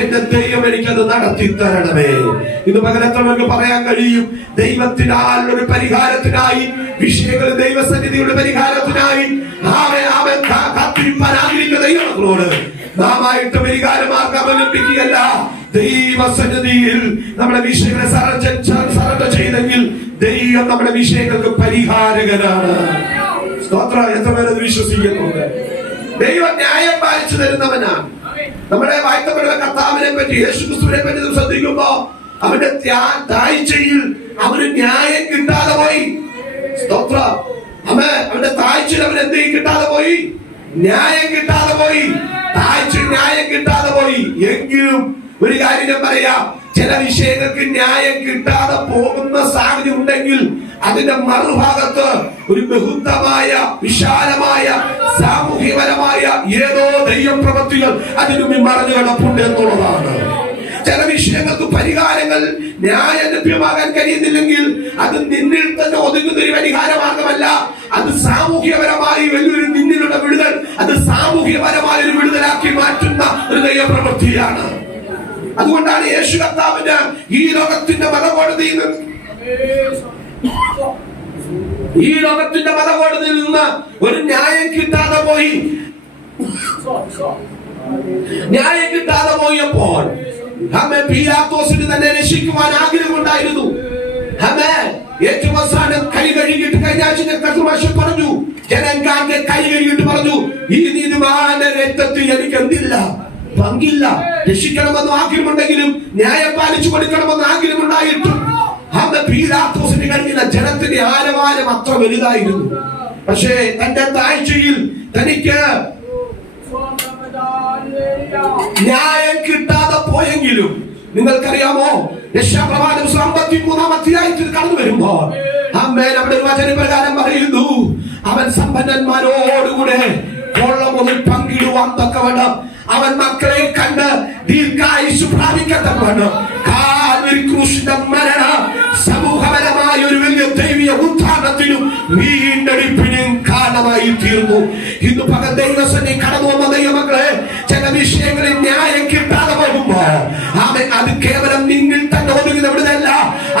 എന്റെ ദൈവം എനിക്കത് നടത്തി തരണമേ. ഇന്ന് പകരത്തവർക്ക് പറയാൻ കഴിയും, ദൈവത്തിനാൽ ഒരു പരിഹാരത്തിനായി, വിഷയങ്ങൾ ദൈവസന്നിധിയുടെ പരിഹാരത്തിനായി കാത്തിരിപ്പാൻ ആഗ്രഹിക്കുന്ന ദൈവങ്ങളോട് നാമായിട്ട് പരിഹാരമാർഗം അവലംബിക്കുകയല്ല, ദൈവസന്നിധിയിൽ നമ്മുടെ വിഷയങ്ങളെ സറണ്ടർ ചെയ്തെങ്കിൽ ദൈവം നമ്മുടെ വിഷയങ്ങൾക്ക് പരിഹാരകനാണ്. സ്തോത്രം. എത്ര പേര് വിശ്വസിക്കുന്നുണ്ട്? ദൈവം ന്യായം പാലിച്ചു തരുന്നവനാണ്. നമ്മുടെ വാഴ്ത്തപ്പെടുന്ന കർത്താവിനെ പറ്റി, യേശുക്രിസ്തുവിനെ പറ്റി ശ്രദ്ധിക്കുമ്പോ അവന്റെ താഴ്ചയിൽ അവന് ന്യായം കിട്ടാതെ പോയി. സ്തോത്രം. അവന്റെ താഴ്ചയിൽ അവൻ എന്ത് കിട്ടാതെ പോയി? ന്യായം കിട്ടാതെ പോയി. താഴ്ച ന്യായം കിട്ടാതെ പോയി. എങ്കിലും ഒരു കാര്യം ഞാൻ പറയാം, ചില വിഷയങ്ങൾക്ക് ന്യായം കിട്ടാതെ പോകുന്ന സാഹചര്യം ഉണ്ടെങ്കിൽ അതിന്റെ മറുഭാഗത്ത് ഒരു ബഹുദ്ധമായ, വിശാലമായ, സാമൂഹ്യപരമായ ഏതോ ദൈവപ്രവൃത്തികൾ അതിനു മറഞ്ഞു കിടപ്പുണ്ട് എന്നുള്ളതാണ്. ചില വിഷയങ്ങൾക്ക് പരിഹാരങ്ങൾ ന്യായം ലഭ്യമാകാൻ കഴിയുന്നില്ലെങ്കിൽ അത് നിന്നിൽ തന്നെ ഒതുങ്ങുന്ന ഒരു പരിഹാര മാർഗമല്ല, അത് സാമൂഹ്യപരമായി വലിയൊരു നിന്നിലുള്ള വിടുതൽ, അത് സാമൂഹ്യപരമായ ഒരു വിടുതലാക്കി മാറ്റുന്ന ഒരു ദൈവപ്രവൃത്തിയാണ്. അതുകൊണ്ടാണ് യേശു കർത്താവിന് ഈ ലോകത്തിന്റെ മതകോടതിയിൽ നിന്ന് ഒരു ന്യായം കിട്ടാതെ പോയി. ന്യായം കിട്ടാതെ പോയപ്പോൾ പീലാത്തോസിന് തന്നെ രക്ഷിക്കുവാൻ ആഗ്രഹമുണ്ടായിരുന്നു. ഏറ്റവും അവസാനം കൈ കഴുകിയിട്ട് കഴിഞ്ഞ ആഴ്ച പറഞ്ഞു, ജനങ്ങൾക്ക് കൈ കഴുകിയിട്ട് പറഞ്ഞു, ഈ നീതിമാന്റെ രക്തത്തിൽ എനിക്ക് എന്തില്ല, പങ്കില്ല. രക്ഷിക്കണമെന്ന് ആഗ്രഹമുണ്ടെങ്കിലും ന്യായം പാലിച്ചു കൊടുക്കണമെന്ന് ആഗ്രഹമുണ്ടായിട്ടും പീലാത്തോസിന് കഴിഞ്ഞില്ല. ജനത്തിന്റെ ആരവാരം അത്ര വലുതായിരുന്നു. പക്ഷേ തന്റെ താഴ്ചയിൽ തനിക്ക് ന്യായം കിട്ടാതെ പോയെങ്കിലും, നിങ്ങൾക്കറിയാമോ, രക്ഷാപ്രമാണം 53-ാം അധ്യായത്തിൽ കടന്നു വരുമ്പോൾ അവിടെ ഒരു വചനപ്രകാരം പറയുന്നു, അവൻ സമ്പന്നന്മാരോടുകൂടെ കൊള്ള മുതൽ പങ്കിടുവാൻ തക്കവണ്ണം അവൻ മക്കളെ കണ്ട് ദീർഘായുസ് പ്രാപിക്കത്തക്കവണ്ണം കാൽവരി ക്രൂശിന്റെ മരണം സമൂഹപരമായ ഒരു വലിയ ദൈവീയ ഉത്ഥാനത്തിനും വീണ്ടെടുപ്പിനും കാരണമായി തീർന്നു. ഇന്ന് പകൽ ദൈവസന്നിധി കടന്നു വന്ന ദൈവമക്കളെ, ചില വിഷയങ്ങളിൽ ന്യായം കിട്ടാതെ പോകുമ്പോ അത് കേവലം നിന്നിൽ തന്നെ ഒതുങ്ങുന്ന വിടുതല്ല,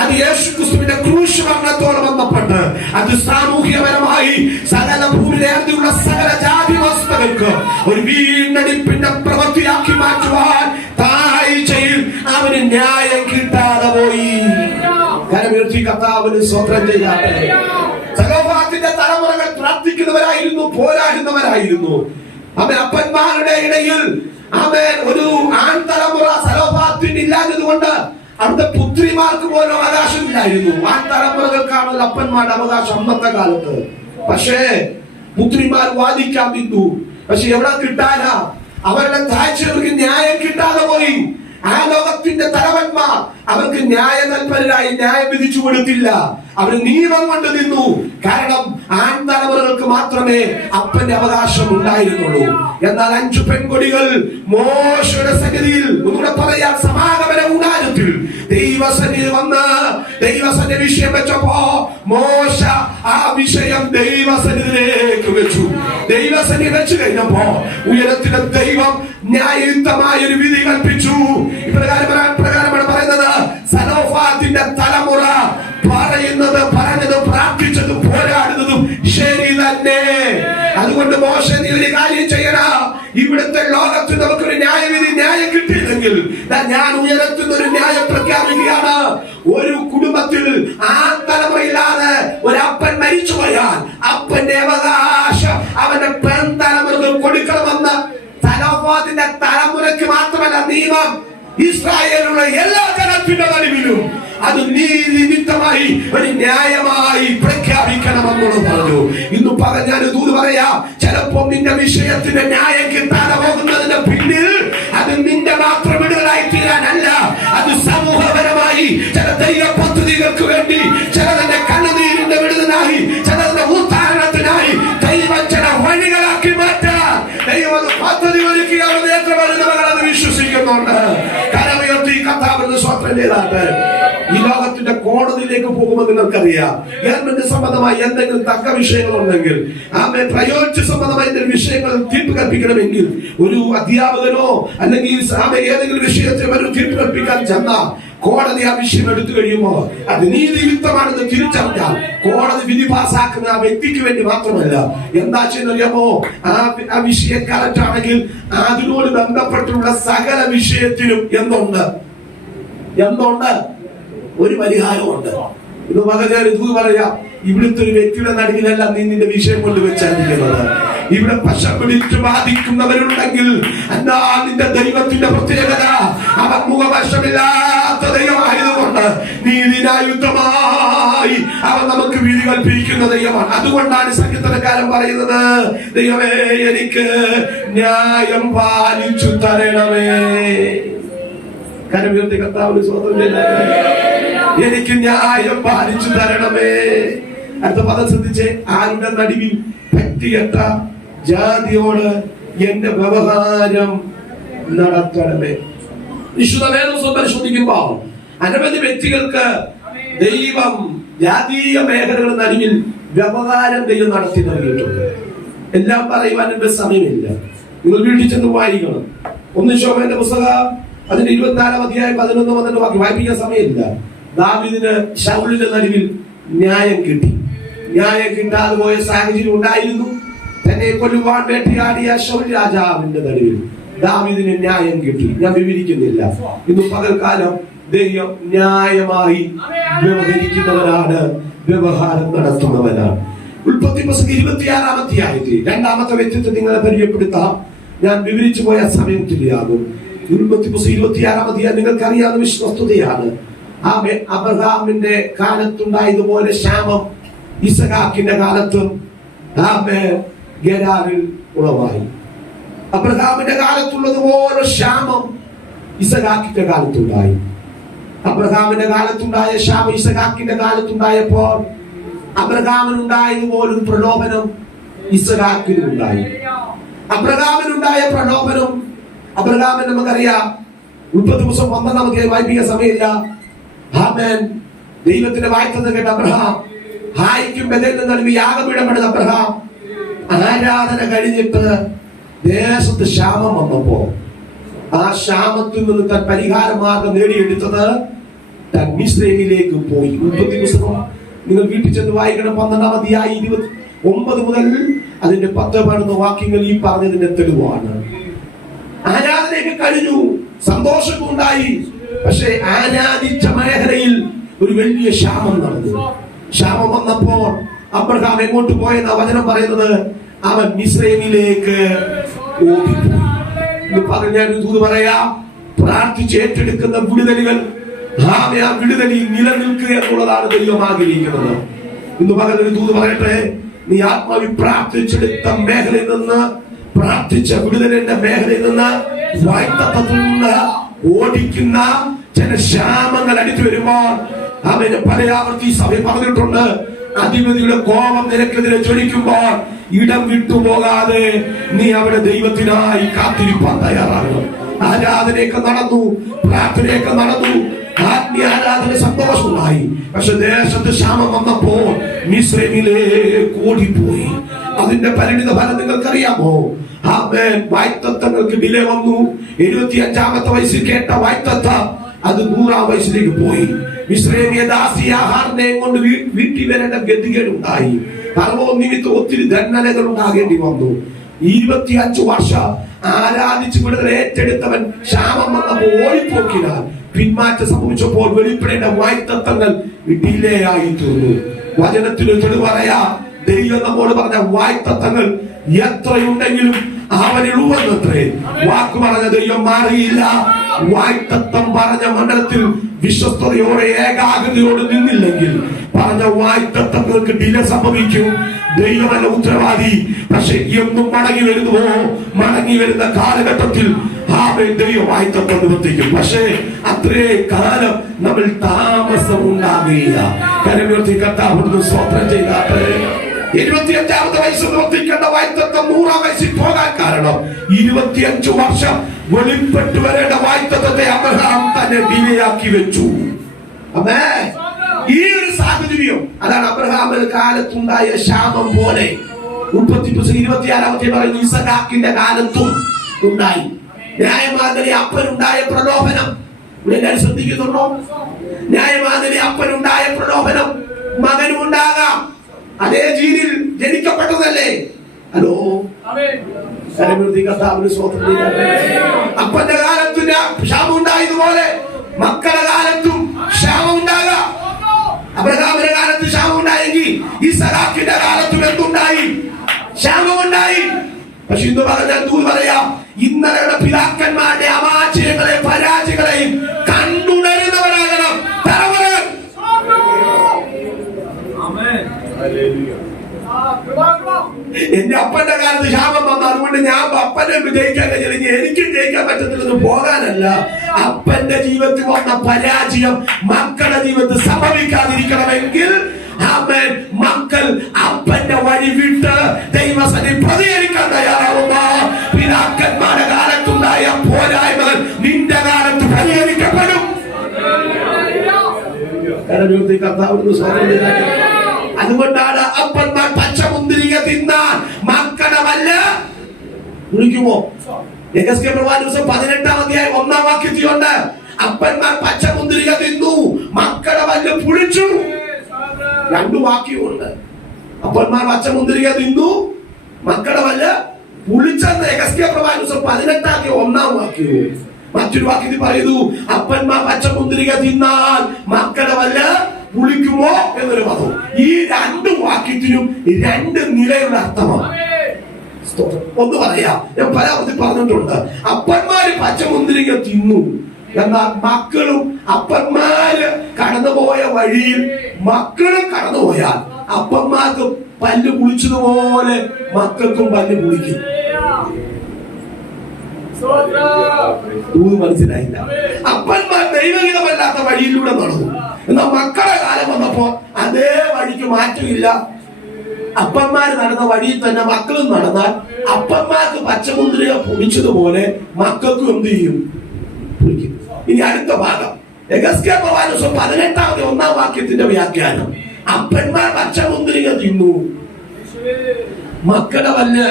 അത് യേശുക്രിസ്തുവിന്റെ ക്രൂശ് മരണത്തോട് ബന്ധപ്പെട്ട് അത് സാമൂഹ്യപരമായി സകല ഭൂമിയിലുള്ള സകല ജാതി വസ്തുക്കൾക്ക് ഒരു വീണ്ടെടുപ്പിന്റെ പ്രവൃത്തിയാക്കി മാറ്റുവാൻ താഴ്ചയിൽ അവന് ന്യായം കിട്ടാതെ പോയി. കരമുയർത്തി കർത്താവിന് സ്വന്തം ചെയ്യാതെ സലോഫാത്തിന്റെ തലമുറകൾ പ്രാർത്ഥിക്കുന്നവരായിരുന്നു, പോരാടുന്നവരായിരുന്നു. അപ്പന്മാരുടെ ഇടയിൽ ഒരു ആൺതലമുറ സലോഫാത്തിന് ഇല്ലാത്തത് കൊണ്ട് അവിടുത്തെ പുത്രിമാർക്ക് പോലും അവകാശമില്ലായിരുന്നു. ആൺതലമുറകൾക്കാണല്ലോ അപ്പന്മാരുടെ അവകാശം അന്നത്തെ കാലത്ത്. പക്ഷേ പുത്രിമാർ വാദിക്കാൻ നിന്നു. പക്ഷെ എവിടെ കിട്ടാനാ? അവരുടെ താഴ്ചകൾക്ക് ന്യായം കിട്ടാതെ പോയി. ആ ലോകത്തിന്റെ തലവന്മാർ അവർക്ക് ന്യായതൽപരരായി ന്യായം വിധിച്ചു കൊടുത്തില്ല. അവർ നിയമം കൊണ്ട് നിന്നു. കാരണം ആൺതലമുറകൾക്ക് മാത്രമേ അപ്പന്റെ അവകാശം ഉണ്ടായിരുന്നുള്ളൂ. എന്നാൽ 5 പെൺകൊടികൾ മോശയുടെ സന്നിധിയിൽ, ഒന്നുകൂടെ പറയാൻ, സമാഗമന കൂടാരത്തിൽ ദൈവസന്നിധി വന്ന് ദൈവസന്നിധി വിഷയം വെച്ചപ്പോ മോശ ആ വിഷയം ദൈവസന്നിധിയിലേക്ക് വെച്ചു. ദൈവസന്നിധി വെച്ചു കഴിഞ്ഞപ്പോ ഉയരത്തിലെ ദൈവം ന്യായയുക്തമായ ഒരു വിധി കൽപ്പിച്ചു. ഇപ്രകാരമാണ് പറയുന്നത്, സലോഫാത്തിന്റെ തലമുറ പറഞ്ഞതും പ്രാർത്ഥിച്ചതും പോരാടുന്നതും ശരി തന്നെ. അതുകൊണ്ട് മോശ, നീ ഒരു കാര്യം ചെയ്യണം. ഇവിടുത്തെ ലോകത്ത് നമുക്കൊരു ന്യായം കിട്ടിയില്ലെങ്കിൽ ഞാൻ ഉയരത്തുന്ന ഒരു ന്യായം പ്രഖ്യാപിക്കുകയാണ്. ഒരു കുടുംബത്തിൽ ആ തലമുറയില്ലാതെ ഒരപ്പൻ മരിച്ചു പോയാൽ അപ്പന്റെ അവകാശം അവന്റെ പെൺ തലമുറകൾ കൊടുക്കണമെന്ന് സലോഫാത്തിന്റെ തലമുറയ്ക്ക് മാത്രമല്ല നിയമം ഇസ്രായേലുള്ള എല്ലാ ജനത്തിന്റെ നടുവിലും അത് നീതിനിമിത്തമായി ഒരു ന്യായമായി പ്രഖ്യാപിക്കണമെന്നുള്ളത് പറഞ്ഞു. ഇന്ന് പറഞ്ഞാൽ ദൂത് പറയാം, ചിലപ്പോ നിന്റെ വിഷയത്തിന്റെ ന്യായം കിട്ടാതെ പോകുന്നതിന്റെ പിന്നിൽ അത് നിന്റെ മാത്രം വിടുതലായി തീരാനല്ല, അത് സമൂഹപരമായി ചില ദൈവ പദ്ധതികൾക്ക് വേണ്ടി, ചിലതിന്റെ കണ്ണുനീരിന്റെ വിടുതലായി, ചിലതിന്റെ ഉദ്ധാരണത്തിനായി ദൈവം ചില വഴികളാക്കി മാറ്റാൻ ദൈവം പദ്ധതി ഒരുക്കുകയാണെന്ന് എത്ര വരുന്നവർ അത് വിശ്വസിക്കുന്നുണ്ട്. കരമുയർത്തി കർത്താവിന് സ്വന്തം ചെയ്താട്ടെ. ഈ ലോകത്തിന്റെ ഗവൺമെന്റിന്റെ കോടതിയിലേക്ക് പോകുമ്പോൾ നിങ്ങൾക്കറിയാം, ഗവൺമെന്റ് സംബന്ധമായി എന്തെങ്കിലും തർക്ക വിഷയങ്ങളുണ്ടെങ്കിൽ, പ്രയോജന സംബന്ധമായ എന്തെങ്കിലും വിഷയങ്ങൾ തീർപ്പ് കൽപ്പിക്കണമെങ്കിൽ ഒരു അധ്യാപകനോ അല്ലെങ്കിൽ ഏതെങ്കിലും വിഷയത്തിൽ ഒരു തീർപ്പ് കൽപ്പിക്കാൻ ചെന്നാൽ കോടതി ആ വിഷയം എടുത്തു കഴിയുമ്പോൾ അത് നീതിയുക്തമാണെന്ന് തിരിച്ചറിഞ്ഞാൽ കോടതി വിധി പാസാക്കുന്ന ആ വ്യക്തിക്ക് വേണ്ടി മാത്രമല്ല, എന്താ ചെയ്യുന്നറിയാമോ, ആ വിഷയം കറക്റ്റ് ആണെങ്കിൽ അതിനോട് ബന്ധപ്പെട്ടുള്ള സകല വിഷയത്തിനും എന്തുണ്ട് ഒരു പരിഹാരമുണ്ട്. ഇത് പറഞ്ഞാൽ ഇത് പറയാം, ഇവിടുത്തെ ഒരു വ്യക്തിയുടെ നടുവിലല്ല നീ നിന്റെ വിഷയം കൊണ്ട് വെച്ചിരിക്കുന്നത്. ഇവിടെ പശ പിടിച്ച് ബാധിക്കുന്നവരുണ്ടെങ്കിൽ എന്താ നിന്റെ ദൈവത്തിന്റെ പ്രത്യേകത? അവൻ മുഖവശമില്ലാത്ത ദൈവമായതുകൊണ്ട് നീതിന്യായുക്തമായി അവൻ നമുക്ക് വിധി കൽപ്പിക്കുന്ന ദൈവമാണ്. അതുകൊണ്ടാണ് സങ്കീർത്തനക്കാരൻ പറയുന്നത്, ദൈവമേ എനിക്ക് ന്യായം പാലിച്ചു തരണമേ. കരമുയർത്തി കർത്താവിന് സ്വതന്ത്രം, എനിക്ക് ന്യായം പാലിച്ചു തരണമേ. അടുത്ത പദം ശ്രദ്ധിച്ച്, ആരുടെ നടുവിൽ പറ്റികെട്ട ജാതിയോട് എന്റെ വ്യവഹാരം നടത്തണമേ. വിശുദ്ധ വേദപുസ്തകം പരിശോധിക്കുമ്പോൾ അനവധി വ്യക്തികൾക്ക് ദൈവം ജാതീയ മേഖലകളുടെ നടുവിൽ വ്യവഹാരം ദൈവം നടത്തി നൽകിയിട്ടുണ്ട്. എല്ലാം പറയുവാൻ എന്റെ സമയമില്ല, നിങ്ങൾ വീട്ടിൽ ചെന്ന് വായിക്കണം. 1 ശമൂവേലിന്റെ പുസ്തകം അതിന്റെ 24-ാം അധ്യായം 11 12 വാക്യം വായിപ്പിക്കാൻ സമയമില്ല. ദാവീദിന് ശൗലിന്റെ നടുവിൽ ന്യായം കിട്ടി. ന്യായം കിട്ടാതെ പോയ സാഹചര്യം ഉണ്ടായിരുന്നു. തന്നെ കൊല്ലുവാൻ വേട്ടയാടിയ ശൗൽ രാജാവിന്റെ നടുവിൽ ദാവീദിന് ന്യായം കിട്ടി. ഞാൻ വിവരിക്കുന്നില്ല. ഇന്ന് പകൽക്കാലം ദൈവം ന്യായമായി വ്യവഹരിക്കുന്നവനാണ്, വ്യവഹാരം നടത്തുന്നവനാണ്. ഉൽപ്പത്തി പുസ്തകം 26-ാം അധ്യായത്തിൽ 2ാമത്തെ വ്യക്തിത്വം നിങ്ങളെ പരിചയപ്പെടുത്താം. ഞാൻ വിവരിച്ചു പോയ സമയത്തിലാകും. ഉൽപ്പത്തി പുസ്തകം 26-ാം അധ്യായം നിങ്ങൾക്കറിയാവുന്ന വസ്തുതയാണ്. അബ്രഹാമിന്റെ കാലത്തുണ്ടായതുപോലെ ക്ഷാമം ഇസഹാക്കിന്റെ കാലത്തും ഗെരാറിൽ ഉളവായി. അബ്രഹാമിന്റെ കാലത്തുള്ളതുപോലെ ക്ഷാമം ഇസഹാക്കിന്റെ കാലത്തുണ്ടായി. അബ്രഹാമിന്റെ കാലത്തുണ്ടായ ക്ഷാമം ഇസഹാക്കിന്റെ കാലത്തുണ്ടായപ്പോൾ അബ്രഹാമിനുണ്ടായതുപോലൊരു പ്രലോഭനം ഇസഹാക്കിനുണ്ടായി. അബ്രഹാമിനുണ്ടായ പ്രലോഭനം, അബ്രഹാമിന് നമുക്കറിയാം, 30 ദിവസം 12 വായിപ്പിക്കാൻ സമയമില്ല. ദൈവത്തിന്റെ വായ്ത്തത് കേട്ട അബ്രഹാം ഹായിക്കും ബദലിനും നടുവിൽ യാഗപീഠപ്പെടുന്ന അബ്രഹാം ആരാധന കഴിഞ്ഞിട്ട് ദേശത്ത് ക്ഷാമം വന്നപ്പോ ആ ക്ഷാമത്തിൽ നിന്ന് താൻ പരിഹാര മാർഗം നേടിയെടുത്തത് താൻ മിസ്രൈമിലേക്ക് പോയി. 30 ദിവസം നിങ്ങൾ വീട്ടിൽ ചെന്ന് വായിക്കണം. 12-ാം അധ്യായം 29 മുതൽ അതിന്റെ 10-12 വാക്യങ്ങൾ ഈ പറഞ്ഞതിന്റെ തെളിവാണ്. ആരാധനയൊക്കെ കഴിഞ്ഞു, സന്തോഷവും ഉണ്ടായി. പക്ഷെ ആരാധിച്ച മേഖലയിൽ ഒരു വലിയ ക്ഷാമം നടന്നു. ക്ഷാമം വന്നപ്പോൾ അബ്രഹാം എങ്ങോട്ട് പോയെന്ന വചനം പറയുന്നത്, അവൻ മിസ്രൈമിലേക്ക് ഓടിപ്പോയി. പറഞ്ഞാൽ ദൂത് പറയാം, പ്രാർത്ഥിച്ച് ഏറ്റെടുക്കുന്ന വിടുതലുകൾ ആ വിടുതലിൽ നിലനിൽക്കുക എന്നുള്ളതാണ് ദൈവം ആഗ്രഹിക്കുന്നത്. ഇന്ന് പകലൊരു ദൂത് പറയട്ടെ, നീ ആത്മാവിൽ പ്രാർത്ഥിച്ചെടുത്ത മേഖലയിൽ നിന്ന്, പ്രാർത്ഥിച്ച വിടുതലിന്റെ മേഖലയിൽ നിന്ന്, വായ്ത്തത്വത്തിൽ നിന്ന് ഓടിക്കുന്ന ചില ക്ഷാമങ്ങൾ അടുത്ത് വരുമ്പോൾ അവന് പല ആവർത്തി സഭ പറഞ്ഞിട്ടുണ്ട്, അധിപതിയുടെ കോപം നിനക്കെതിരെ ജ്വലിക്കുമ്പോൾ ഇടം വിട്ടുപോകാതെ നീ അവിടെ ദൈവത്തിനായി കാത്തിരിപ്പാൻ തയ്യാറാകണം. ആരാധനയൊക്കെ നടന്നു, പ്രാർത്ഥനയൊക്കെ നടന്നു, ആത്മീയ ആരാധന സന്തോഷമുണ്ടായി. പക്ഷെ ദേശത്ത് ക്ഷാമം വന്നപ്പോൾ മിസ്രൈമിലേക്ക് ഓടിപ്പോയി. അതിന്റെ പരിണിത ഫലം നിങ്ങൾക്കറിയാമോ? വായ്ത്തത്വങ്ങൾക്ക് ഡിലേ വന്നു. 75-ാമത്തെ വയസ്സിൽ കേട്ട വായ്ത്തത്വം അത് 100-ാം വയസ്സിലേക്ക് പോയി. മിസ്രൈമിയ ദാസിയാഹാരനെ കൊണ്ട് വീട്ടിൽ വരേണ്ട ഗതികേടുണ്ടായി. പർവ്വം നിമിത്തം ഒത്തിരി ദണ്ഡനകൾ ഉണ്ടാകേണ്ടി വന്നു. 25 വർഷം ആരാധിച്ചു വിടുതൽ ഏറ്റെടുത്തവൻ ക്ഷാമം വന്നപ്പോൾ ഓടിപ്പോക്കിനാൽ പിന്മാറ്റം സംഭവിച്ചപ്പോൾ വെളിപ്പെടേണ്ട വായ്ത്തത്വങ്ങൾ ഡിലേ ആയി തീർന്നു. വചനത്തിന് തെളിവ് പറയാ, ദൈവം നമ്മോട് പറഞ്ഞ വായ്ത്തത്വങ്ങൾ എത്രയുണ്ടെങ്കിലും അവനിൽ ഉവന്നത്രേ. വാക്ക് പറഞ്ഞ ദൈവം മാറിയില്ല. വായ്ത്തത്വം പറഞ്ഞ മണ്ഡലത്തിൽ വിശ്വസ്തയോടെ ഏകാഗ്രതയോടെ നിന്നില്ലെങ്കിൽ പറഞ്ഞ വായ്ത്തത്വങ്ങൾക്ക് ഡിലേ സംഭവിക്കും. ദൈവമല്ല ഉത്തരവാദി. പക്ഷെ എന്നും മടങ്ങി വരുന്നുവോ, മടങ്ങി വരുന്ന കാലഘട്ടത്തിൽ ദൈവം വായ്ത്തത്വം നിവർത്തിക്കും. പക്ഷേ അത്രേ കാലം നമ്മൾ താമസം ഉണ്ടാകില്ല. കരമുയർത്തി കർത്താവിനോട് സ്തോത്രം ചെയ്താട്ടെ. 25-ാമത്തെ വയസ്സിൽ നിവർത്തിക്കേണ്ട വായ്ത്തത്വം 100-ാം വയസ്സിൽ പോകാൻ കാരണം 25 വർഷം വെളിപ്പെട്ടു വരേണ്ട വായ്ത്തത്വത്തെ അബ്രഹാം തന്നെ ഡിലേയാക്കി വെച്ചു. ഈ ഒരു സാഹചര്യം അതാണ് അബ്രഹാമിന്റെ കാലത്തുണ്ടായ ക്ഷാമം പോലെ 26 പറയുന്നു ഇസഹാക്കിന്റെ കാലത്തും ഉണ്ടായി. ന്യായമാതിരി അപ്പനുണ്ടായ പ്രലോഭനം ഇവിടെ ശ്രദ്ധിക്കുന്നുണ്ടോ? ന്യായമാതിരി അപ്പനുണ്ടായ പ്രലോഭനം മകനും ഉണ്ടാകാം. അതേ ജീനിൽ ജനിക്കപ്പെട്ടതല്ലേ? ഹലോ, അപ്പന്റെ കാലത്തും ക്ഷാമം ഉണ്ടായതുപോലെ മക്കളുടെ കാലത്തും ക്ഷാമം ഉണ്ടാകാം. അബ്രഹാമിന്റെ കാലത്ത് ക്ഷാമം ഉണ്ടായെങ്കിൽ ഇസഹാക്കിന്റെ കാലത്തും എന്തുണ്ടായി? ക്ഷാമമുണ്ടായി. പക്ഷെ ഇന്ന് പറഞ്ഞാൽ പറയാം, ഇന്നലെയുടെ പിതാക്കന്മാരുടെ അമാശയങ്ങളെയും പരാജയങ്ങളെയും കണ്ടുണരുന്നവരാകണം തലമുറകൾ. എന്റെ അപ്പന്റെ കാലത്ത് ശാപം വന്നു, അതുകൊണ്ട് ഞാൻ അപ്പനെ ജയിക്കാൻ കഴിഞ്ഞില്ല, എനിക്കും ജയിക്കാൻ പറ്റത്തില്ലെന്ന് പോകാനല്ല. അപ്പന്റെ ജീവിതത്തിൽ വന്ന പരാജയം മക്കളുടെ ജീവിതത്തിൽ സംഭവിക്കാതിരിക്കണമെങ്കിൽ മക്കൾ അപ്പന്റെ വഴി വിട്ട് ദൈവസന്നിധിയിൽ പ്രതികരിക്കാൻ തയ്യാറാവുമ്പോ പിതാക്കന്മാരുടെ കാലത്തുണ്ടായ പോരായ്മകൾ നിന്റെ കാലത്ത് പരിഹരിക്കപ്പെടും. അതുകൊണ്ടാണ് അപ്പന്മാർ പച്ചമുന്തിരിക തിന്നാൻ മക്കളുടെ വല്ല വിളിക്കുമോ? യഹെസ്കേൽ പ്രവാചക ദിവസം 18-ാം അധ്യായം 1-ാം വാക്യത്തിലുണ്ട്, അപ്പന്മാർ പച്ചമുന്തിരിക തിന്നു മക്കളുടെ വല്ല പുളിച്ചു. 2 വാക്യമുണ്ട്. അപ്പന്മാർ പച്ചമുന്തിരിക തിന്നു മക്കളുടെ വല്ല പുളിച്ചെന്ന് യഹെസ്കേൽ പ്രവാചക ദിവസം 18-ാം അധ്യായം 1-ാം വാക്യവും. മറ്റൊരു വാക്യത്തിൽ പറയുന്നു, അപ്പന്മാർ പച്ചമുന്തിരിക തിന്നാൽ മക്കളുടെ വല്ല പുളിക്കുമോ എന്നൊരു പദവും. ഈ 2 വാക്യത്തിനും 2 നിലയുള്ള അർത്ഥമാണ്. ഒന്ന് പറയാ, ഞാൻ പരാമർശത്തിൽ പറഞ്ഞിട്ടുണ്ട്, അപ്പന്മാര് പച്ചമുന്തിരിക തിന്നു, എന്നാൽ മക്കളും അപ്പന്മാര് കടന്നുപോയ വഴിയിൽ മക്കളും കടന്നുപോയാൽ അപ്പന്മാർക്ക് പല്ല് കുളിച്ചതുപോലെ മക്കൾക്കും പല്ല് കുളിക്കും. മനസ്സിലായില്ല? അപ്പന്മാർ ദൈവഹിതമല്ലാത്ത വഴിയിലൂടെ നടന്നു, എന്നാൽ മക്കളുടെ കാലം വന്നപ്പോ അതേ വഴിക്ക് മാറ്റമില്ല. അപ്പന്മാര് നടന്ന വഴിയിൽ തന്നെ മക്കളും നടന്നാൽ അപ്പന്മാർക്ക് പച്ചമുന്തിരിക പൊളിച്ചതുപോലെ മക്കൾക്കും എന്ത് ചെയ്യും? പൊളിക്കും. ഇനി അടുത്ത ഭാഗം യഹെസ്കേൽ പ്രവാചക ദിവസം 18-ാം 1-ാം വാക്യത്തിന്റെ വ്യാഖ്യാനം, അപ്പന്മാർ പച്ചമുന്തിരിക തിന്നു മക്കളുടെ വല്ല്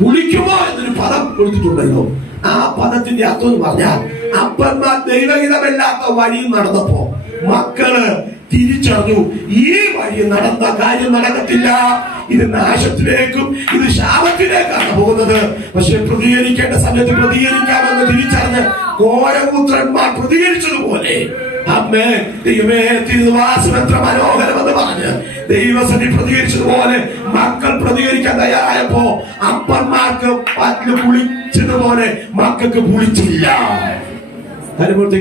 പുളിക്കുമോ എന്നൊരു പദം കൊടുത്തിട്ടുണ്ടല്ലോ. ആ പദത്തിന്റെ അർത്ഥം എന്ന് പറഞ്ഞാൽ അപ്പന്മാർ ദൈവഹിതമല്ലാത്ത വഴി നടന്നപ്പോ മക്കള് തിരിച്ചറിഞ്ഞു, ഈ വഴി നടന്ന കാര്യം നടക്കത്തില്ല, ഇത് നാശത്തിലേക്കും ഇത് ശാപത്തിലേക്കാണ് പോകുന്നത്. പക്ഷെ പ്രതികരിക്കേണ്ട സമയത്ത് പ്രതികരിക്കാമെന്ന് തിരിച്ചറിഞ്ഞ് ഘോരപുത്രന്മാർ പ്രതികരിച്ചതുപോലെ ദൈവമേ തിരുവാസം എത്ര മനോഹരമെന്ന് പറഞ്ഞ് ദൈവസന്നി പ്രതികരിച്ചതുപോലെ മക്കൾ പ്രതികരിക്കാൻ തയ്യാറായപ്പോ അപ്പന്മാർക്ക് പല്ല് പുളിച്ചതുപോലെ മക്കൾക്ക് പുളിച്ചില്ല.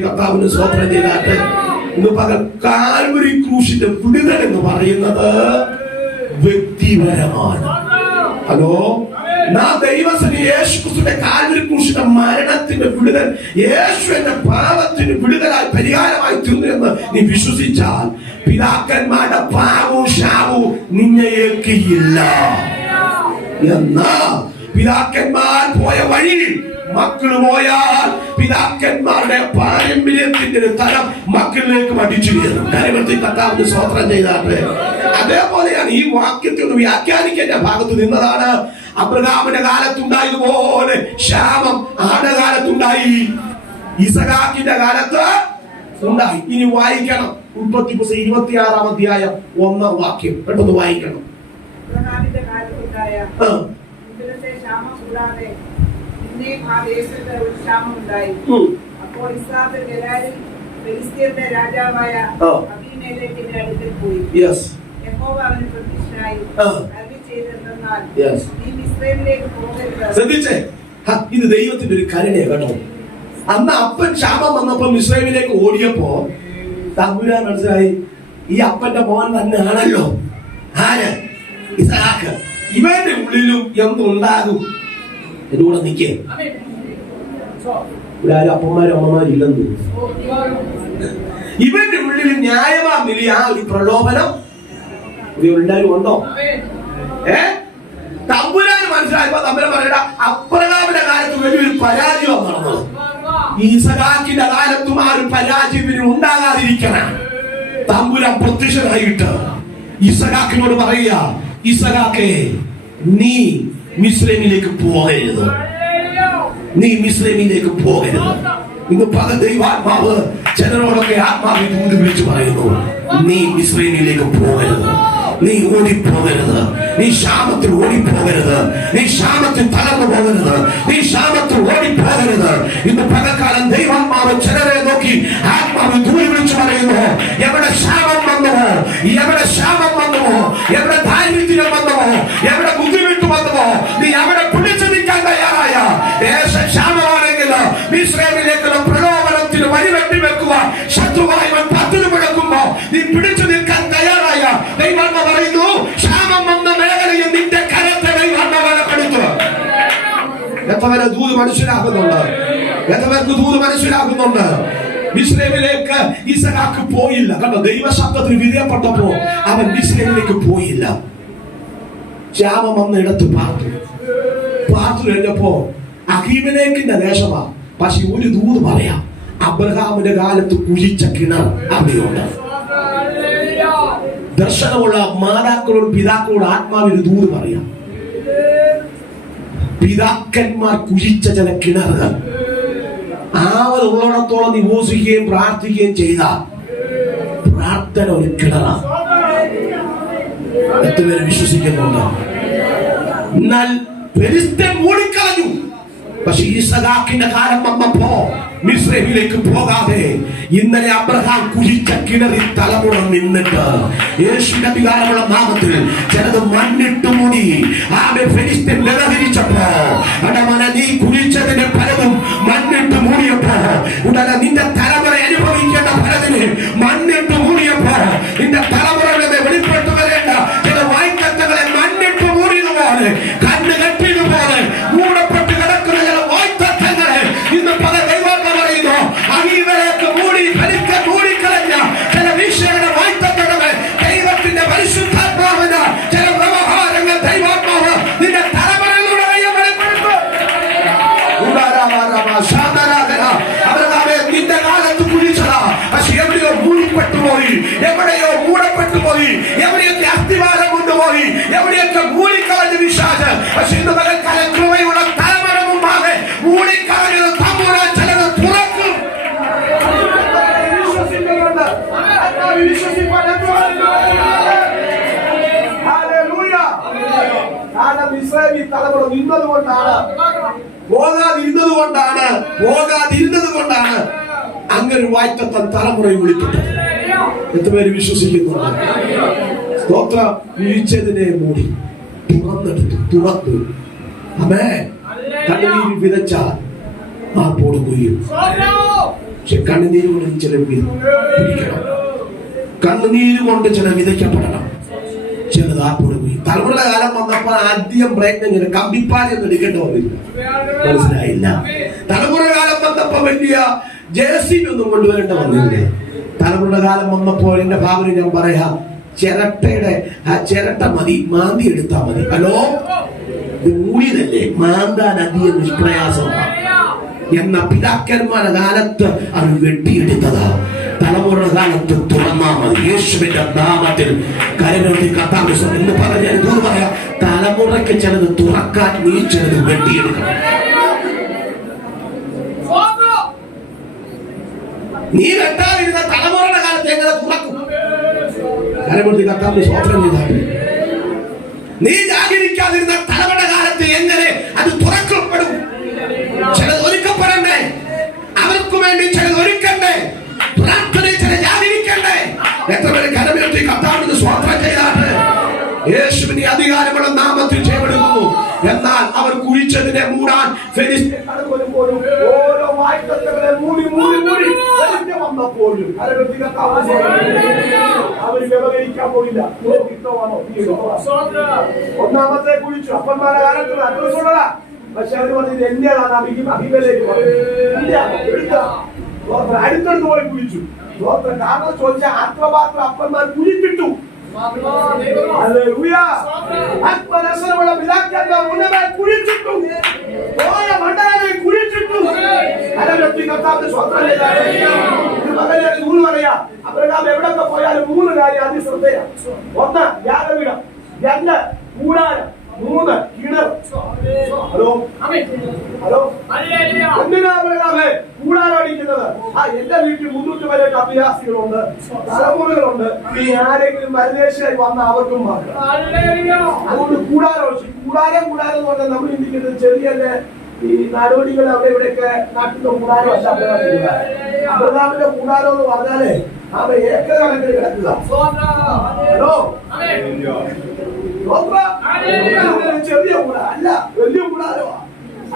കർത്താവിന് സ്വപ്നം ചെയ്താട്ടെ. ഇന്ന് പകൽ കാൽവരി ക്രൂശിന്റെ വിടുതൽ എന്ന് പറയുന്നത് വ്യക്തിപരമാണ്. ഹലോ, ദൈവസന്നി യേശുക്രിസ്തുവിന്റെ കാൽവരി ക്രൂശിന്റെ മരണത്തിന്റെ വിടുതൽ, യേശുവിന്റെ പാപത്തിന് വിടുതലായി പരിഹാരമായി തീർന്നു എന്ന് നീ വിശ്വസിച്ചാൽ പിതാക്കന്മാരുടെ പാപവും ശാപവും നിന്നെ ഏൽക്കുകയില്ല. എന്നാ പിതാക്കന്മാർ പോയ വഴി മക്കൾ പോയാൽ പിതാക്കന്മാരുടെ പാരമ്പര്യത്തിന്റെ ഒരു തരം മക്കളിലേക്ക് പഠിച്ചു കയറും. കർത്താവിന് സ്വോത്രം ചെയ്താട്ടെ. അതേപോലെയാണ് ഈ വാക്യത്തെ ഒന്ന് വ്യാഖ്യാനിക്കേണ്ട ഭാഗത്ത് നിന്നതാണ്. അബ്രഹാമിന്റെ കാലത്തുണ്ടായതുപോലെ ക്ഷാമം ആരുടെ കാലത്തുണ്ടായി? ഇസഹാക്കിന്റെ കാലത്ത് ഉണ്ടായി. ഇനി വായിക്കണം, ഉൽപ്പത്തി 26-ാം അധ്യായം 1-ാം വാക്യം പെട്ടെന്ന് വായിക്കണം. അപ്പോൾ ഇസ്ഹാക്ക് ഗെരാരിൽ ഫെലിസ്ത്യരുടെ രാജാവായ അബീമേലെക്കിന്റെ അടുക്കൽ പോയി. യഹോവ അവന് പ്രത്യക്ഷനായി അരുളിച്ചെയ്തതെന്നാൽ, നീ മിസ്രയീമിലേക്ക് പോകരുത്. ശ്രദ്ധിച്ചേ, ഇത് ദൈവത്തിന്റെ ഒരു കരുണയാ കേട്ടോ. അന്ന് അപ്പൻ ശാപം വന്നപ്പോ മിസ്രയീമിലേക്ക് ഓടിയപ്പോ തമ്പുരാൻ മനസ്സിലായി, ഈ അപ്പന്റെ മോൻ തന്നെയാണല്ലോ ആര്? ഇസഹാക്ക്. ഇവന്റെ ഉള്ളിലും എന്തുണ്ടാകും? എന്നൂടെ നിൽക്കേ. ഇവിടെ ആരും അപ്പന്മാരും അമ്മമാരും ഇല്ലെന്ന് ഇവന്റെ ഉള്ളിൽ ന്യായമാന്നില്ല ആ ഒരു പ്രലോഭനം എല്ലാവരും ഉണ്ടോ? തമ്പുരാന് മനസ്സിലായപ്പോ തമ്പുരാൻ പറയട, അബ്രഹാമിന്റെ കാലത്ത് വലിയൊരു പരാജയം നടന്നത്, ഇസഹാക്കിന്റെ കാലത്തും ആ ഒരു പരാജയം ഉണ്ടാകാതിരിക്കണം. തമ്പുരാൻ പ്രത്യക്ഷനായിട്ട് ഇസഹാക്കിനോട് പറയുക, ഇസഹാക്കേ, നീ മിസ്രൈമിലേക്ക് പോകരുത്, നീ മിസ്രൈമിലേക്ക് പോകരുത്. ഇന്ന് പല ദൈവാത്മാവ് ചിലരോടൊക്കെ ആത്മാവിൽ ദൂത് വിളിച്ചു പറയുന്നു, നീ മിസ്രൈമിലേക്ക് പോകരുത്, നീ ഓടിപ്പോകരുത്, നീ ക്ഷാമത്തിൽ ഓടിപ്പോകരുത്, നീ ക്ഷാമത്തിൽ തളർന്നു പോകരുത്, നീ ക്ഷാമത്തിൽ ഓടിപ്പോകരുത്. ഇന്ന് പകൽക്കാലം ദൈവാത്മാവ് ചിലരെ നോക്കി ആത്മാവിൽ ദൂത് വിളിച്ചു പറയുന്നു, എവിടെ ക്ഷാമം വന്നുവോ, എവിടെ ക്ഷാമം വന്നുവോ, എവിടെ ദാരിദ്ര്യം വന്നുവോ, എവിടെ ബുദ്ധിമുട്ട് വന്നുവോ, നീ അവിടെ പിടിച്ചു നിൽക്കാൻ തയ്യാറായ ക്ഷാമമാണെങ്കിൽ മിസ്രൈമിലേക്കുള്ള പ്രലോഭനത്തിന് വഴിവെട്ടി വെക്കുക. ശത്രുവായി പത്തിന് മുഴക്കുമ്പോ നീ പിടിച്ചു നിൽക്കാൻ തയ്യാറായ ദൈവാത്മാവ് പറയുന്നു, ക്ഷാമം വന്ന മേഖലയിൽ നിന്റെ കരത്തെ ദൈവാത്മാവ് ബലപ്പെടുത്തുക. എത്രവരെ ദൂത് മനസ്സിലാക്കുന്നുണ്ട്, എത്രവർക്ക് ദൂത് മനസ്സിലാക്കുന്നുണ്ട്. മിസ്രൈമിലേക്ക് ഇസഹാക്ക് പോയില്ല. കണ്ടോ, ദൈവശബ്ദത്തിന് വിധേയപ്പെട്ടപ്പോ അവൻ മിസ്രൈമിലേക്ക് പോയില്ല. ക്ഷാമം വന്ന ഇടത്ത് പാർത്തു കഴിഞ്ഞപ്പോ അഹീമേലെക്കിന്റെ ദേശമാ. പക്ഷെ ഒരു ദൂത് പറയാം, അബ്രഹാമിന്റെ കാലത്ത് കുഴിച്ച കിണർ അവിടെയുണ്ട്. ദർശനമുള്ള മാതാക്കളോട് പിതാക്കളോട് ആത്മാവിന് ദൂത് പറയാം. പിതാക്കന്മാർ കുഴിച്ച ചില കിണറുകൾ അവർ ഉള്ളിടത്തോളം നിവസിക്കുകയും പ്രാർത്ഥിക്കുകയും ചെയ്ത പ്രാർത്ഥന ഒരു കിണറാണ്. എത്രപേര് വിശ്വസിക്കുന്നുണ്ട്? എന്നാൽ ഫെലിസ്ത്യൻ ഓടിക്കളഞ്ഞു. പക്ഷെ ഇസഹാക്കിന്റെ കാലം വന്നപ്പോ മിസ്രൈമിലേക്ക് പോകാതെ ഇന്നലെ അബ്രഹാം കുഴിച്ച കിണറിൽ തലമുറ നിന്നിട്ട് യേശുവിന്റെ അധികാരമുള്ള നാമത്തിൽ ചിലത് മണ്ണിട്ട് മൂടി ആമേ ഫെലിസ്ത്യൻ നിലവിരിച്ചപ്പോ അടമന നീ കുഴിച്ചതിന്റെ പലതും മണ്ണിട്ട് മൂടിയപ്പോ ഉടനെ നിന്റെ തലമുറ അനുഭവിക്കേണ്ട പലതിന് മണ്ണിട്ട് മൂടിയപ്പോ നിന്റെ തലമുറകളെ വെളിപ്പെട്ടു വരേണ്ട ചില വായ്ക്കത്തകളെ മണ്ണിട്ട് മൂടിയതുപോലെ കണ്ണ് കെട്ടിയതുപോലെ മൂടപ്പെട്ട് കിടക്കുന്ന ചില വായ്ത്തങ്ങളെ ഇന്ന് പല ദൈവങ്ങൾ പറയുന്നു അങ്ങിവരേക്ക് മൂടിക്കളഞ്ഞ ചില വീക്ഷകളുടെ വായ്ത്തകളെ ദൈവത്തിന്റെ പരിശുദ്ധാത്മാവിന് ചില വ്യവഹാരങ്ങൾ ദൈവാത്മാവ് നിന്റെ തലമുറയിലൂടെ നിന്റെ കാലത്ത് കുഴിച്ചതാ. പക്ഷെ എവിടെയോ മൂടിപ്പെട്ടുപോയി, എവിടെയോ മൂടപ്പെട്ടുപോയി, എവിടെയൊക്കെ അസ്ഥിവാരം കൊണ്ടുപോയി, എവിടെയൊക്കെ മൂടിക്കളഞ്ഞ വിശ്വാസം. പക്ഷെ ഇന്ന് പകൽക്കാലം കൃപയുള്ള തലമുറ മുമ്പാകെ മൂടിക്കളഞ്ഞത് തമ്പുരാൻ ചിലത് തുറക്കും. തലമുറ നിന്നത് കൊണ്ടാണ് അങ്ങനെ വായ്ത്തത്തൻ തലമുറയെ വിളിപ്പെട്ടത്. എത്രപേര് വിശ്വസിക്കുന്നുണ്ട്? സ്തോത്രം. വീഴ്ചതിനെ മൂടി തുറന്നു. അമേ, കണ്ണുനീര് വിതച്ചാൽ ആർപ്പോട് കൊയ്യും. പക്ഷെ കണ്ണുനീര് കൊണ്ട് ചില പിടിക്കണം, കണ്ണുനീര് കൊണ്ട് ചില വിതയ്ക്കപ്പെടണം, ചിലത് ആർപ്പോട് കൊയ്യും. തലമുറയുടെ കാലം വന്നപ്പോൾ ആദ്യം പ്രയത്നം ഇങ്ങനെ കമ്പിപ്പാലൊന്നും എടുക്കേണ്ടി വന്നില്ല. മനസ്സിലായില്ല? തലമുറ കാലം വന്നപ്പോ വലിയ JCB ഒന്നും കൊണ്ടുവരേണ്ട വന്നില്ല. തലമുറയുടെ കാലം വന്നപ്പോൾ എന്റെ ഭാവന ഞാൻ പറയാം, ചിരട്ടയുടെ ആ ചിരട്ട മതി, മാന്തി എടുത്താൽ മതി. ഹലോ, മൂടിയതല്ലേ, മാന്താൻ അധികം നിഷ്പ്രയാസമാണ്. എന്ന പിതാക്കന്മാരുടെ കാലത്ത് അത് വെട്ടിയെടുത്തതാ. തലമുറയുടെ കാലത്ത് തുറന്നാ മതി. യേശുവിന്റെ നാമത്തിൽ കരനോട്ടി കർത്താവ് എന്ന് പറഞ്ഞാൽ ദൂരം പറയാം, തലമുറയ്ക്ക് ചിലത് തുറക്കാൻ നീ ചിലത് വെട്ടിയെടുക്കണം. നീ വെട്ടാതിരുന്ന തലമുറയുടെ കാലത്ത് എങ്ങനെ തുറക്കും? കരനോട്ടി കർത്താവ് സ്വോത്രം ചെയ്താൽ നീ ജാഗരിക്കാതിരുന്ന തലമുറയുടെ കാലത്ത് എങ്ങനെ അത് തുറക്കപ്പെടും? ചിലത് ഒരുക്കപ്പെടണ്ടേ, അവർക്ക് വേണ്ടി ചിലത് ഒരുക്കണ്ടേ, പ്രാർത്ഥനയിൽ ചില ജാഗരിക്കണ്ടേ. എത്ര പേര് കരമിരട്ടി കർത്താവിന് സ്വോത്രം ചെയ്താണ്? യേശുവിന്റെ അധികാരമുള്ള നാമത്തിൽ ചെയ്യപ്പെടുന്നു. എന്നാൽ അവർ കുഴിച്ചതിനെ മൂടാൻ ഓരോ വായ്ത്തകളെ മൂടി വന്നപ്പോഴും അവർ വ്യവഹരിക്കാൻ പോയില്ല. ഒന്നാമത്തെ കുഴിച്ചു അപ്പന്മാരുടെ കാലത്ത് അഡ്രസ്സുള്ളതാ. പക്ഷെ അവർ പറഞ്ഞത് എന്റേതാണ്. അഭിമേലേക്ക് അടുത്തടുത്ത് പോയി കുഴിച്ചു. കാരണം ചോദിച്ചാൽ അത്രമാത്രം അപ്പന്മാർ കുഴിച്ചിട്ടു. ആത്മദർശനമുള്ള പിതാക്കന്മാർ ഉന്നതരെ കുഴിച്ചിട്ടു, ഓരോ മണ്ഡലങ്ങളെ കുഴിച്ചിട്ടു. കരമെത്തി കർത്താവിന്റെ സ്വന്തം പറയാ അബ്രഹാം എവിടൊക്കെ പോയാലും 3 കാര്യം അതിശ്രദ്ധയാണ്. 1 യാഗപീഠം, 2 കൂടാരം, 3 കിണർ. ഹലോ ഹലോ, എന്തിനാ അബ്രഹാമേ കൂടാരം അടിക്കുന്നത്? എന്റെ വീട്ടിൽ 318 അഭ്യാസികളുണ്ട്, തലമുറകളുണ്ട്. ഈ ആരെങ്കിലും പരദേശിയായി വന്ന അവർക്കും മാത്രം. അതുകൊണ്ട് കൂടാരം ഒഴിച്ചു. കൂടാരം എന്ന് പറഞ്ഞാൽ നമ്മൾ ചിന്തിക്കുന്നത് ചെറിയല്ലേ ഈ നാടോടികൾ അവിടെ ഇവിടെയൊക്കെ നാട്ടിലെ കൂടാരം അല്ല അബ്രഹാമിന്റെ കൂടാരം എന്ന് പറഞ്ഞാലേ അവ ഏക്കർ കണക്കിന് കിടക്കുക. ഹലോ, ചെറിയ കൂടാരം അല്ല, വലിയ കൂടാരമാണ്.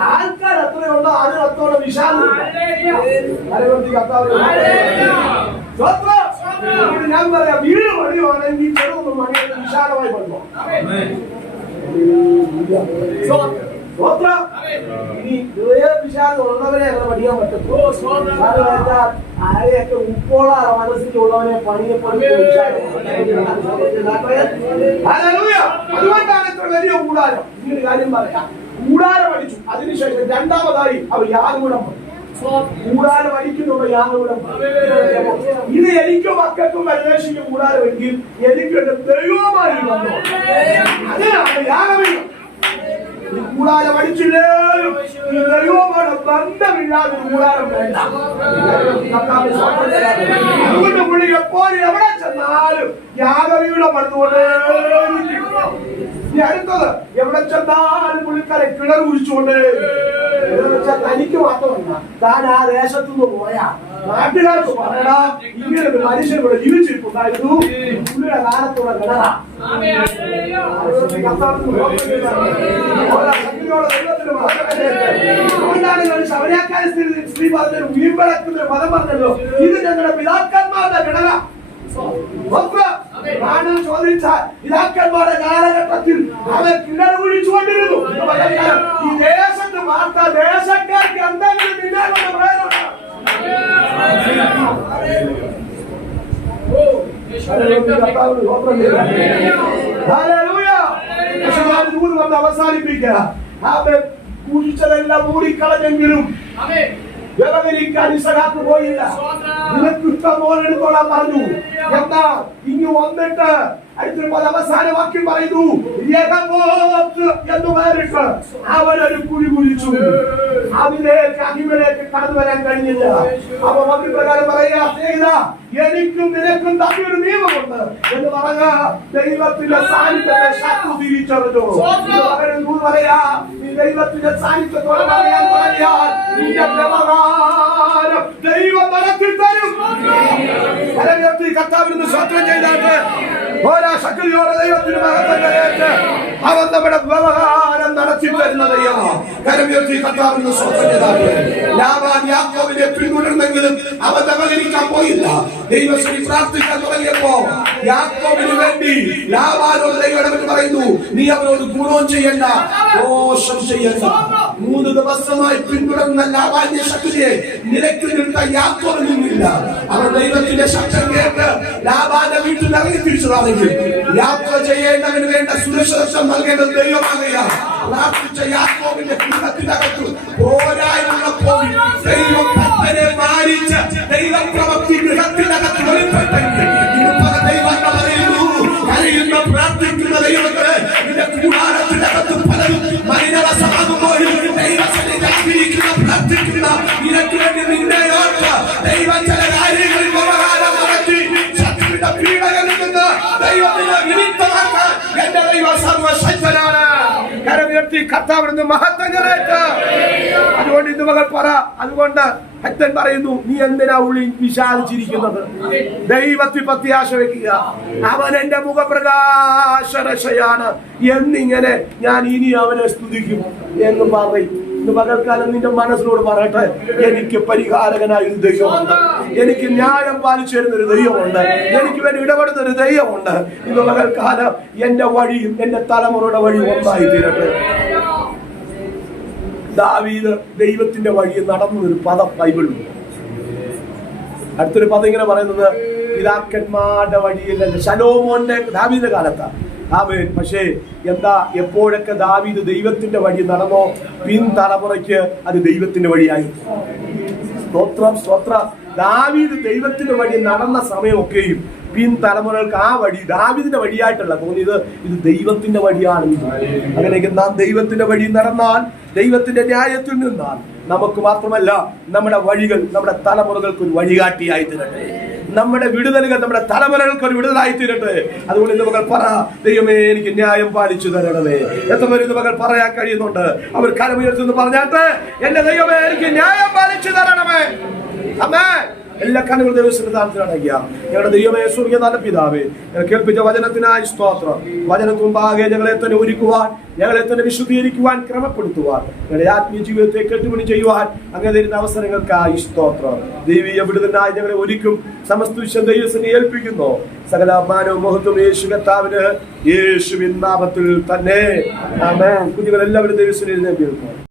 ആൾക്കാർ എത്രയുണ്ടോ അതിനൊത്തോടെ വിശാലം. ഞാൻ പറയാം, വീട് പണിയുവാണെങ്കിൽ ചെറുതൊന്നും പണിയൊക്കെ വിശാലമായി പണിയോ. ഇനി വിശാലം ഉള്ളവരെ അങ്ങനെ പണിയാൻ പറ്റും. ആരെയൊക്കെ ഉപ്പോള മനസ്സിലുള്ളവനെ പണിയെപ്പോലെ അതുകൊണ്ടാണ് ഇത്ര വലിയ കൂടാരം. ഇങ്ങനെ കാര്യം പറയാം, കൂടാരം അടിച്ചു. അതിനുശേഷം രണ്ടാമതായി അവർ യാഗപീഠം പണിതു. കൂടാരം അടിക്കുന്നുള്ള യാഗപീഠം. ഇത് എനിക്ക് മക്കൾക്കും പരദേശിക്കും കൂടാരമെങ്കിൽ എനിക്ക് ദൈവമായി വന്നു. അതിനാണ് യാഗപീഠം. കൂടാരം അടിച്ചില്ലേ, ദൈവമാണ് ബന്ധമില്ലാതെ കൂടാരം വേണ്ട. അതുകൊണ്ട് പുള്ളി എപ്പോഴും എവിടെ ചെന്നാലും യാഗപീഠം പണിതുകൊണ്ടേ. അടുത്തത് എവിടെ ചെന്നാലും പുള്ളിക്കാരെ കിണർ കുഴിച്ചുകൊണ്ട്. തനിക്ക് മാത്രമല്ല, താൻ ആ ദേശത്തുനിന്ന് പോയാ നാട്ടുകാർക്ക് പറയടാ, ഇങ്ങനെ ഒരു മനുഷ്യൻ ഇവിടെ ജീവിച്ചിട്ടുണ്ടായിരുന്നു, പുള്ളിയുടെ കാലത്തുള്ള കിണറാ. ശബരിയാക്കാരി സ്ത്രീ പറഞ്ഞൊരു വീമ്പടക്കുന്ന പദം പറഞ്ഞല്ലോ, ഇത് ഞങ്ങളുടെ പിതാക്കന്മാരുടെ കിണറാ. ചോദിച്ചാൽ പിതാക്കന്മാരുടെ കാലഘട്ടത്തിൽ അവർ കിണർ കുഴിച്ചുകൊണ്ടിരുന്നു. ഈ ദേശത്ത് വാർത്ത ദേശക്കാർക്ക് എന്തെങ്കിലും കിട്ടാനുള്ള പ്രയോജനം. അവസാനിപ്പിക്കുക. കുഴിച്ചതെല്ലാം മൂടിക്കളഞ്ഞെങ്കിലും വ്യവഹരിക്കാൻ ഇസഹാക്ക് പോയില്ല. നിനക്ക് ഇഷ്ടം പോലെ എടുത്തോളാൻ പറഞ്ഞു. എന്താ ഇങ്ങ് വന്നിട്ട് അടുത്തൊരു അവസാന വാക്യം പറയുന്നു, എന്ന് പേരിട്ട് അവനൊരു കുഴി കുഴിച്ചു. അഹിമലേക്ക് കടന്നു വരാൻ കഴിഞ്ഞില്ല. അപ്പൊ പ്രകാരം പറയാ, എനിക്കും നിനക്കും തമ്മിലൊരു നിയമമുണ്ട് എന്ന് പറഞ്ഞ ദൈവത്തിന്റെ സാന്നിധ്യത്തെ ശത്രു തിരിച്ചറിഞ്ഞു. പറയാ, നീ ദൈവത്തിന്റെ സാന്നിധ്യത്തോടെ പറയാൻ പറയാൻ നിന്റെ വ്യവഹാരം ദൈവം നടത്തി തരും. കർത്താവിന് സ്വന്തം ചെയ്താട്ട് ഓരോ ശക്തിയോടെ ദൈവത്തിന് മഹത്വം കരയേറ്റ് അവൻ നമ്മുടെ വ്യവഹാരം നടത്തി തരുന്ന ദൈവം. കരമുയർത്തി കർത്താവിന് സ്വന്തം ചെയ്താട്ട് ലാബാൻ യാക്കോബിനെ പിന്തുടർന്നെങ്കിലും അവൻ വ്യവഹരിക്കാൻ പോയില്ല. ദൈവശ്രീ പ്രാർത്ഥിക്കാൻ തുടങ്ങിയപ്പോ യാക്കോബിന് വേണ്ടി ലാബാനോട് ദൈവം ഇടപെട്ട് പറയുന്നു, നീ അവരോട് ഗുണം ചെയ്യണ്ട, ദോഷം ചെയ്യണ്ട. 3 ദിവസമായി പിന്തുടർന്ന ലാബാന്റെ ശക്തിയെ നിലയ്ക്ക് നിർത്താൻ യാക്കോബിന് നിന്നില്ല. അവൻ ദൈവത്തിന്റെ ശബ്ദം കേട്ട് ലാബാന്റെ വീട്ടിൽ ഇറങ്ങി തിരിച്ചതാണെങ്കിൽ യാത്ര ചെയ്യേണ്ടവന് വേണ്ട സുരക്ഷിതത്വം നൽകേണ്ടത് ദൈവമാകയാൽ പ്രാർത്ഥിച്ച യാക്കോബിന്റെ കുടുംബത്തിനകത്ത് പോരായ്മയുള്ളപ്പോൾ ദൈവം ഭക്തനെ മാനിച്ച് ദൈവപ്രവൃത്തി ഗൃഹത്തിനകത്ത് വെളിപ്പെട്ടെങ്കിൽ ഇന്നിപ്പോ ദൈവം പറയുന്നു, കരയുന്ന പ്രാർത്ഥിക്കുന്ന ദൈവങ്ങളെ നിന്റെ കൂടാരത്തിനകത്ത് പലരും മലിനവസമാകുമ്പോഴും ദൈവസന്നിധിയിലിരിക്കുന്ന പ്രാർത്ഥിക്കുന്ന നിനക്ക് വേണ്ടി നിന്നെ ഓർത്ത് ദൈവം ചില കാര്യങ്ങളിൽ വ്യവഹാരം നടത്തി ശത്രുവിന്റെ പീഡകളിൽ നിന്ന് ദൈവത്തിന്റെ വിമുക്തമാക്കാൻ എന്റെ ദൈവം സർവശക്തനാണ്. കരമുയർത്തി കർത്താവിന് മഹത്വം കരേറ്റ്. അതുകൊണ്ട് ഇന്ന് മകൾ പറ, അതുകൊണ്ട് ഭക്തൻ പറയുന്നു, നീ എന്തിനാ ഉള്ളിൽ വിശാലിച്ചിരിക്കുന്നത്? ദൈവത്തിൽ പ്രത്യാശ വെക്കുക. അവൻ എന്റെ മുഖപ്രകാശരക്ഷയാണ് എന്നിങ്ങനെ ഞാൻ ഇനി അവനെ സ്തുതിക്കും എന്ന് പറയും. ഇന്ന് പകൽക്കാലം നിന്റെ മനസ്സിനോട് പറയട്ടെ, എനിക്ക് പരിഹാരകനായ ഒരു ദൈവമുണ്ട്, എനിക്ക് ന്യായം പാലിച്ചു തരുന്ന ഒരു ദൈവമുണ്ട്, എനിക്ക് വേണ്ടി ഇടപെടുന്ന ഒരു ദൈവമുണ്ട്. ഇന്ന് പകൽക്കാലം എന്റെ വഴിയും എന്റെ തലമുറയുടെ വഴിയും ഒന്നായി തീരട്ടെ. ദാവീദ് ദൈവത്തിന്റെ വഴിയിൽ നടന്നൊരു പദം ബൈബിളിൽ. അടുത്തൊരു പദം ഇങ്ങനെ പറയുന്നത്, പിതാക്കന്മാരുടെ വഴിയിലല്ല, ശലോമോന്റെ ദാവീദിന്റെ കാലത്താണ്. ആമേൻ. പക്ഷേ എന്താ, എപ്പോഴൊക്കെ ദാവീദ് ദൈവത്തിന്റെ വഴി നടന്നോ പിൻ തലമുറയ്ക്ക് അത് ദൈവത്തിന്റെ വഴിയായി. സ്തോത്രം സ്തോത്രം. ദാവീദ് ദൈവത്തിന്റെ വഴി നടന്ന സമയമൊക്കെയും പിൻതലമുറകൾക്ക് ആ വഴി ദാവീദിന്റെ വഴിയായിട്ടല്ല തോന്നിയത്, ഇത് ദൈവത്തിന്റെ വഴിയാണെന്ന്. അങ്ങനെയെങ്കിൽ നാം ദൈവത്തിന്റെ വഴി നടന്നാൽ, ദൈവത്തിന്റെ ന്യായത്തിൽ നിന്നാൽ, നമുക്ക് മാത്രമല്ല നമ്മുടെ വഴികൾ നമ്മുടെ തലമുറകൾക്ക് ഒരു വഴികാട്ടിയായി തീരട്ടെ. നമ്മുടെ വിടുതലുകൾ നമ്മുടെ തലമുറകൾക്ക് ഒരു വിടുതലായി തീരട്ടെ. അതുകൊണ്ട് ഇന്ന് മകൾ പറ, ദൈവമേ എനിക്ക് ന്യായം പാലിച്ചു തരണമേ. എത്ര പേര് ഇന്ന് മകൾ പറയാൻ കഴിയുന്നുണ്ട്? അവർ കരമുയർത്തുന്നു പറഞ്ഞാട്ട്, എന്റെ ദൈവമേ എനിക്ക് ന്യായം പാലിച്ചു തരണമേ. ആമേൻ. എല്ലാ കണ്ണുകളും ദൈവസ്ഥാനത്തിലടയ്യ. ഞങ്ങളുടെ ദൈവമേ സ്വർഗ്ഗീയ നല്ല പിതാവേ, ഞങ്ങൾ കേൾപ്പിച്ച വചനത്തിനായി സ്തോത്രം. വചനത്തിന് മുമ്പാകെ ഞങ്ങളെ തന്നെ ഒരുക്കുവാൻ, ഞങ്ങളെ തന്നെ വിശുദ്ധീകരിക്കുവാൻ, ക്രമപ്പെടുത്തുവാൻ, ഞങ്ങളുടെ ആത്മീയ ജീവിതത്തെ കെട്ടുപണി ചെയ്യുവാൻ അങ്ങനെ തരുന്ന അവസരങ്ങൾക്കായി സ്തോത്രം. ദൈവീയ വിടുതലിനായി ഞങ്ങളെ ഒരുക്കും സമസ്ത വിശുദ്ധ ദൈവത്തിനെ ഏൽപ്പിക്കുന്നു. സകല മാനവും മഹത്വം യേശു കർത്താവിന്, യേശുവിൻ നാമത്തിൽ തന്നെ. ആമേൻ. കുഞ്ഞുങ്ങൾ എല്ലാവരും ദൈവത്തിനെ എഴുന്നേൽപ്പിക്കുന്നു.